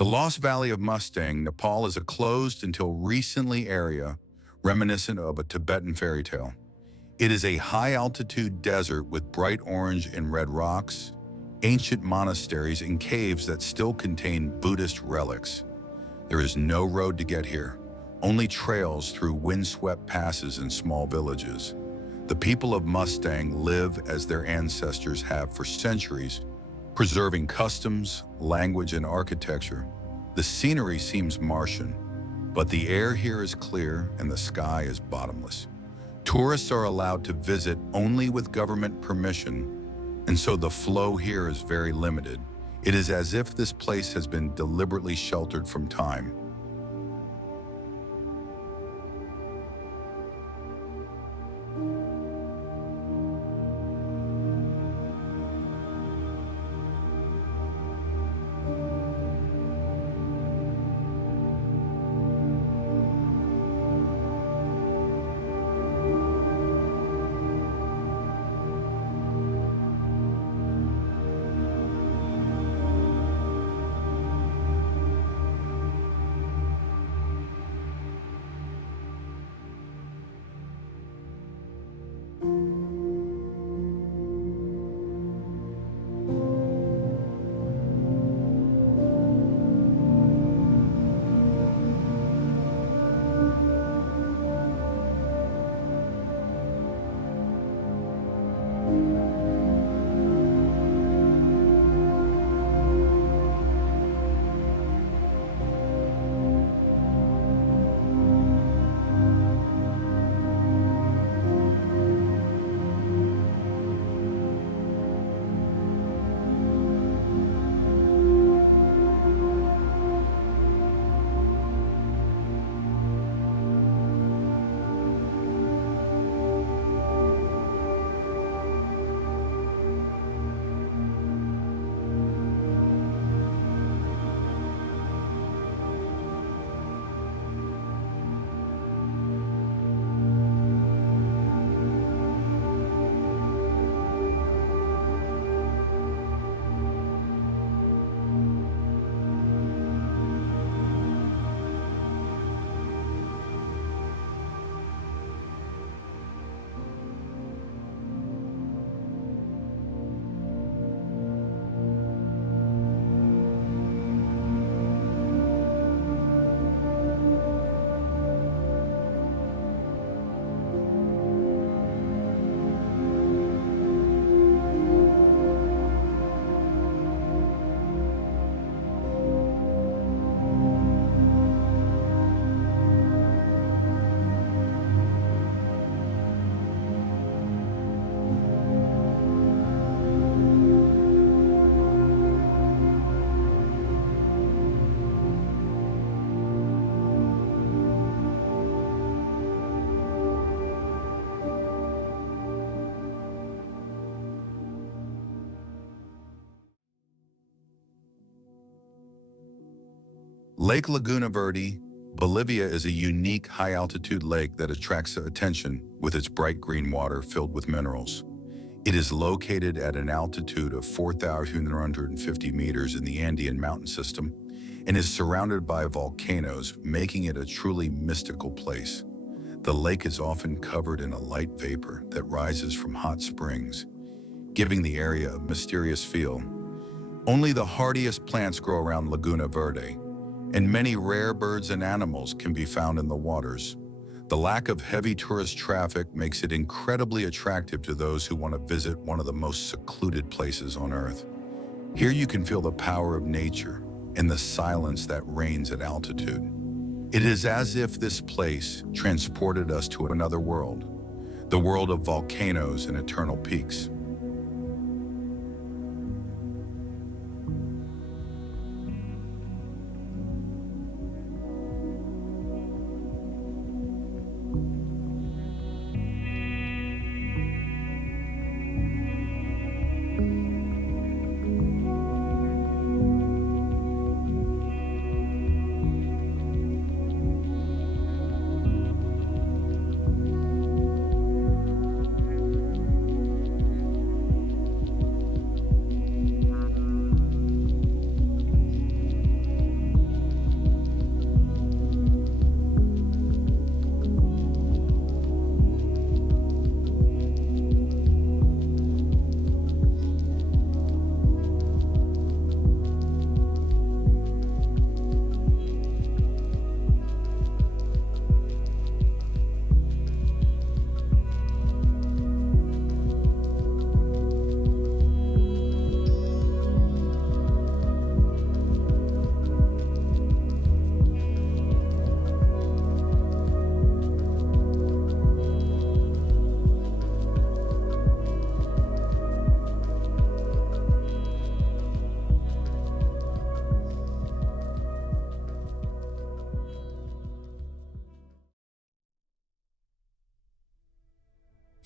The Lost Valley of Mustang, Nepal is a closed until recently area reminiscent of a Tibetan fairy tale. It is a high-altitude desert with bright orange and red rocks, ancient monasteries, and caves that still contain Buddhist relics. There is no road to get here, only trails through windswept passes and small villages. The people of Mustang live as their ancestors have for centuries, preserving customs, language, and architecture. The scenery seems Martian, but the air here is clear and the sky is bottomless. Tourists are allowed to visit only with government permission, and so the flow here is very limited. It is as if this place has been deliberately sheltered from time. Lake Laguna Verde, Bolivia is a unique high-altitude lake that attracts attention with its bright green water filled with minerals. It is located at an altitude of 4,250 meters in the Andean mountain system and is surrounded by volcanoes, making it a truly mystical place. The lake is often covered in a light vapor that rises from hot springs, giving the area a mysterious feel. Only the hardiest plants grow around Laguna Verde, and many rare birds and animals can be found in the waters. The lack of heavy tourist traffic makes it incredibly attractive to those who want to visit one of the most secluded places on Earth. Here you can feel the power of nature and the silence that reigns at altitude. It is as if this place transported us to another world, the world of volcanoes and eternal peaks.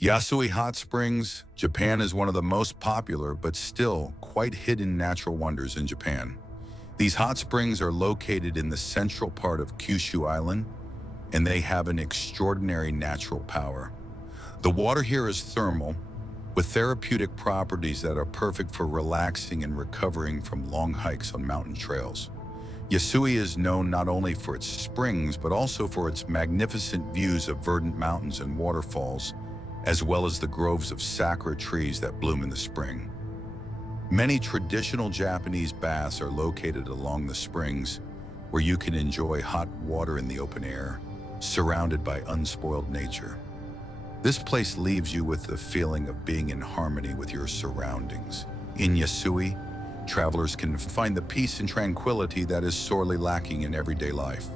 Yasui Hot Springs, Japan is one of the most popular but still quite hidden natural wonders in Japan. These hot springs are located in the central part of Kyushu Island, and they have an extraordinary natural power. The water here is thermal, with therapeutic properties that are perfect for relaxing and recovering from long hikes on mountain trails. Yasui is known not only for its springs, but also for its magnificent views of verdant mountains and waterfalls, as well as the groves of sakura trees that bloom in the spring. Many traditional Japanese baths are located along the springs, where you can enjoy hot water in the open air, surrounded by unspoiled nature. This place leaves you with the feeling of being in harmony with your surroundings. In Yasui, travelers can find the peace and tranquility that is sorely lacking in everyday life.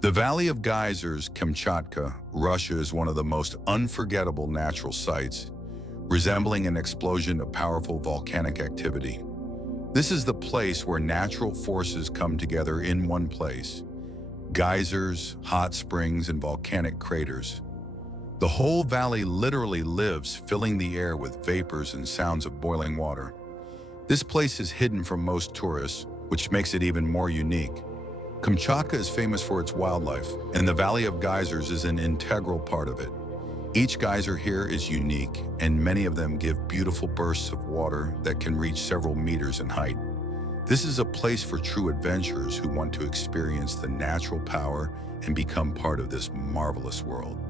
The Valley of Geysers, Kamchatka, Russia is one of the most unforgettable natural sights, resembling an explosion of powerful volcanic activity. This is the place where natural forces come together in one place: geysers, hot springs, and volcanic craters. The whole valley literally lives, filling the air with vapors and sounds of boiling water. This place is hidden from most tourists, which makes it even more unique. Kamchatka is famous for its wildlife, and the Valley of Geysers is an integral part of it. Each geyser here is unique, and many of them give beautiful bursts of water that can reach several meters in height. This is a place for true adventurers who want to experience the natural power and become part of this marvelous world.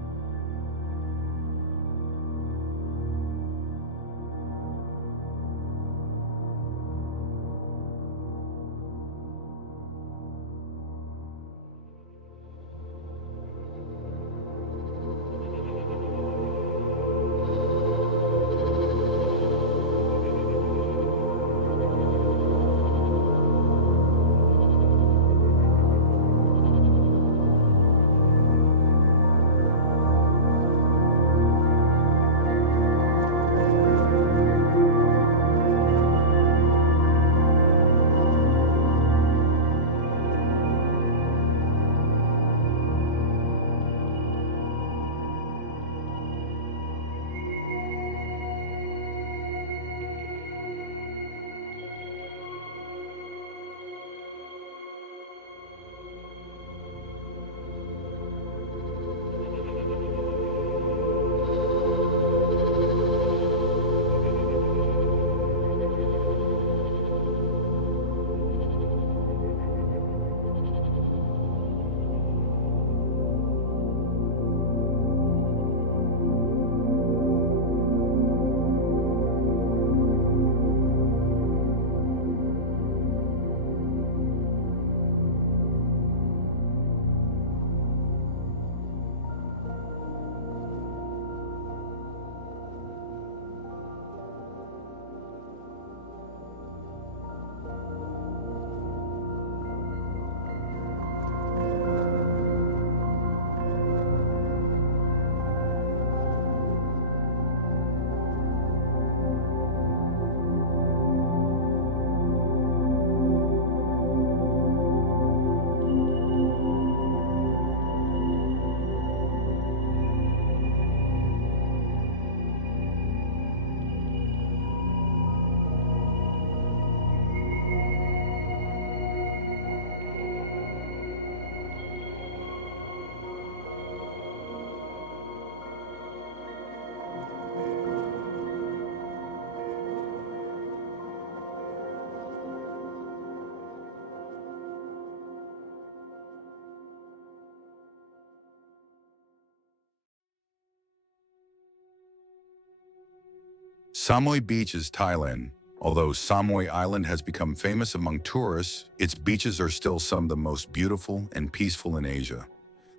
Samui Beach is Thailand. Although Samui Island has become famous among tourists, its beaches are still some of the most beautiful and peaceful in Asia.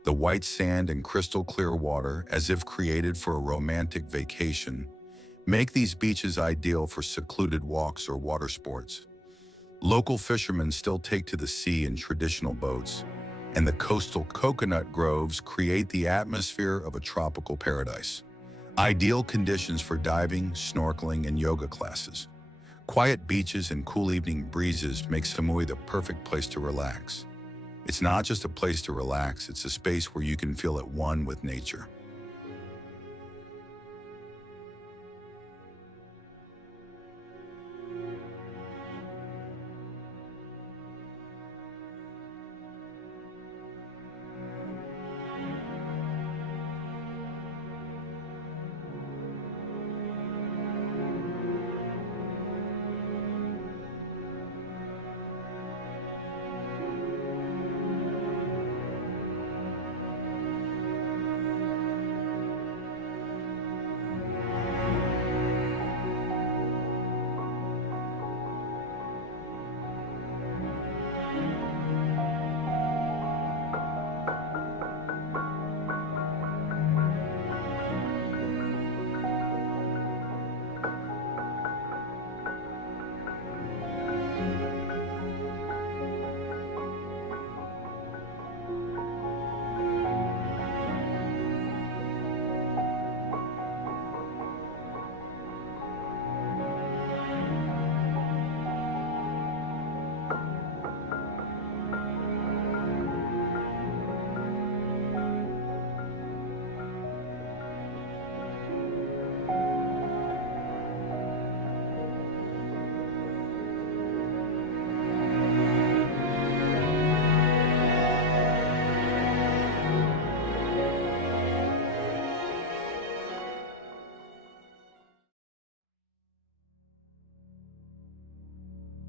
The white sand and crystal clear water, as if created for a romantic vacation, make these beaches ideal for secluded walks or water sports. Local fishermen still take to the sea in traditional boats, and the coastal coconut groves create the atmosphere of a tropical paradise. Ideal conditions for diving, snorkeling, and yoga classes. Quiet beaches and cool evening breezes make Samui the perfect place to relax. It's not just a place to relax, it's a space where you can feel at one with nature.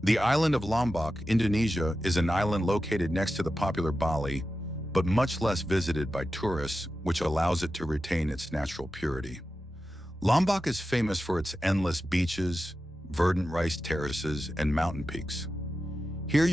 The island of Lombok, Indonesia, is an island located next to the popular Bali, but much less visited by tourists, which allows it to retain its natural purity. Lombok is famous for its endless beaches, verdant rice terraces, and mountain peaks. Here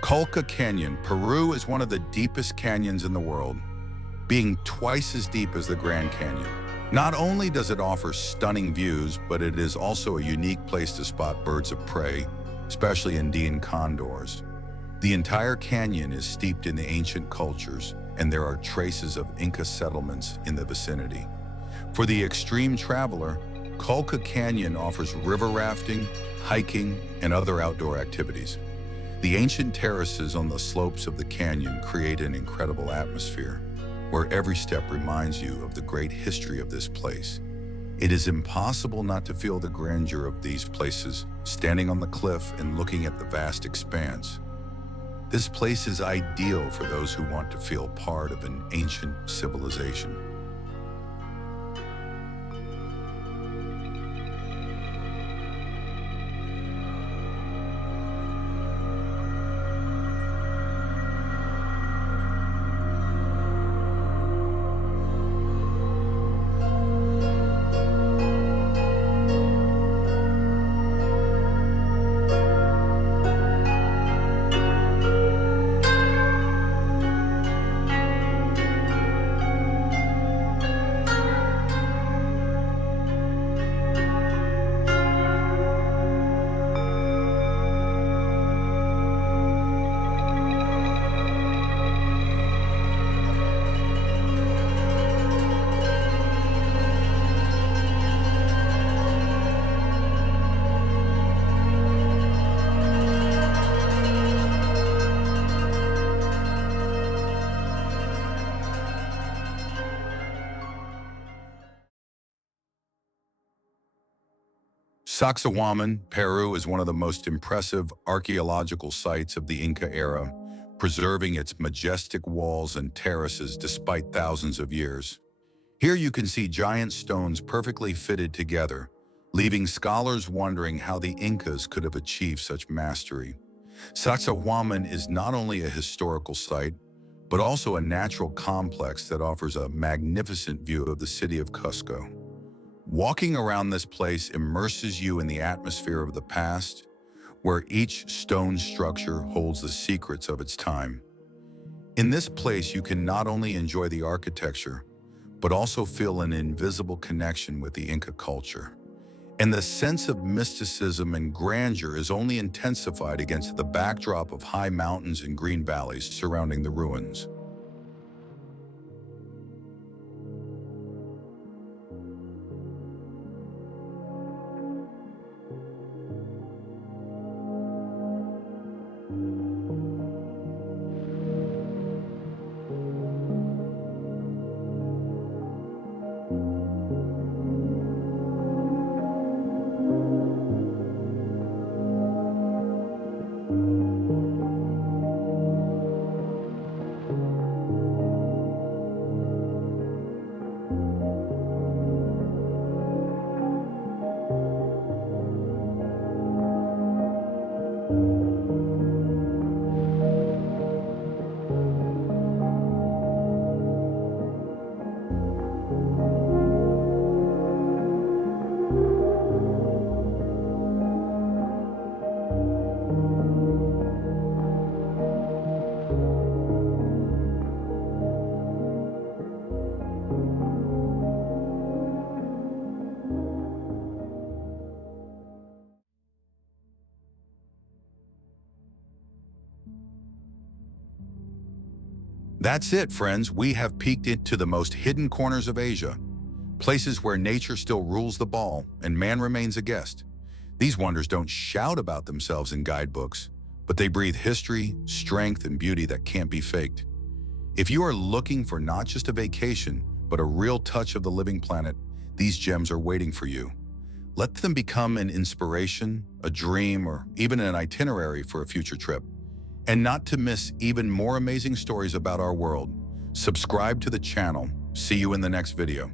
Colca Canyon, Peru is one of the deepest canyons in the world, being twice as deep as the Grand Canyon. Not only does it offer stunning views, but it is also a unique place to spot birds of prey, especially Andean condors. The entire canyon is steeped in the ancient cultures, and there are traces of Inca settlements in the vicinity. For the extreme traveler, Colca Canyon offers river rafting, hiking, and other outdoor activities. The ancient terraces on the slopes of the canyon create an incredible atmosphere, where every step reminds you of the great history of this place. It is impossible not to feel the grandeur of these places, standing on the cliff and looking at the vast expanse. This place is ideal for those who want to feel part of an ancient civilization. Sacsayhuaman, Peru is one of the most impressive archaeological sites of the Inca era, preserving its majestic walls and terraces despite thousands of years. Here you can see giant stones perfectly fitted together, leaving scholars wondering how the Incas could have achieved such mastery. Sacsayhuaman is not only a historical site, but also a natural complex that offers a magnificent view of the city of Cusco. Walking around this place immerses you in the atmosphere of the past, where each stone structure holds the secrets of its time. In this place, you can not only enjoy the architecture, but also feel an invisible connection with the Inca culture. And the sense of mysticism and grandeur is only intensified against the backdrop of high mountains and green valleys surrounding the ruins. That's it, friends. We have peeked into the most hidden corners of Asia, places where nature still rules the ball and man remains a guest. These wonders don't shout about themselves in guidebooks, but they breathe history, strength, and beauty that can't be faked. If you are looking for not just a vacation, but a real touch of the living planet, these gems are waiting for you. Let them become an inspiration, a dream, or even an itinerary for a future trip. And not to miss even more amazing stories about our world, subscribe to the channel. See you in the next video.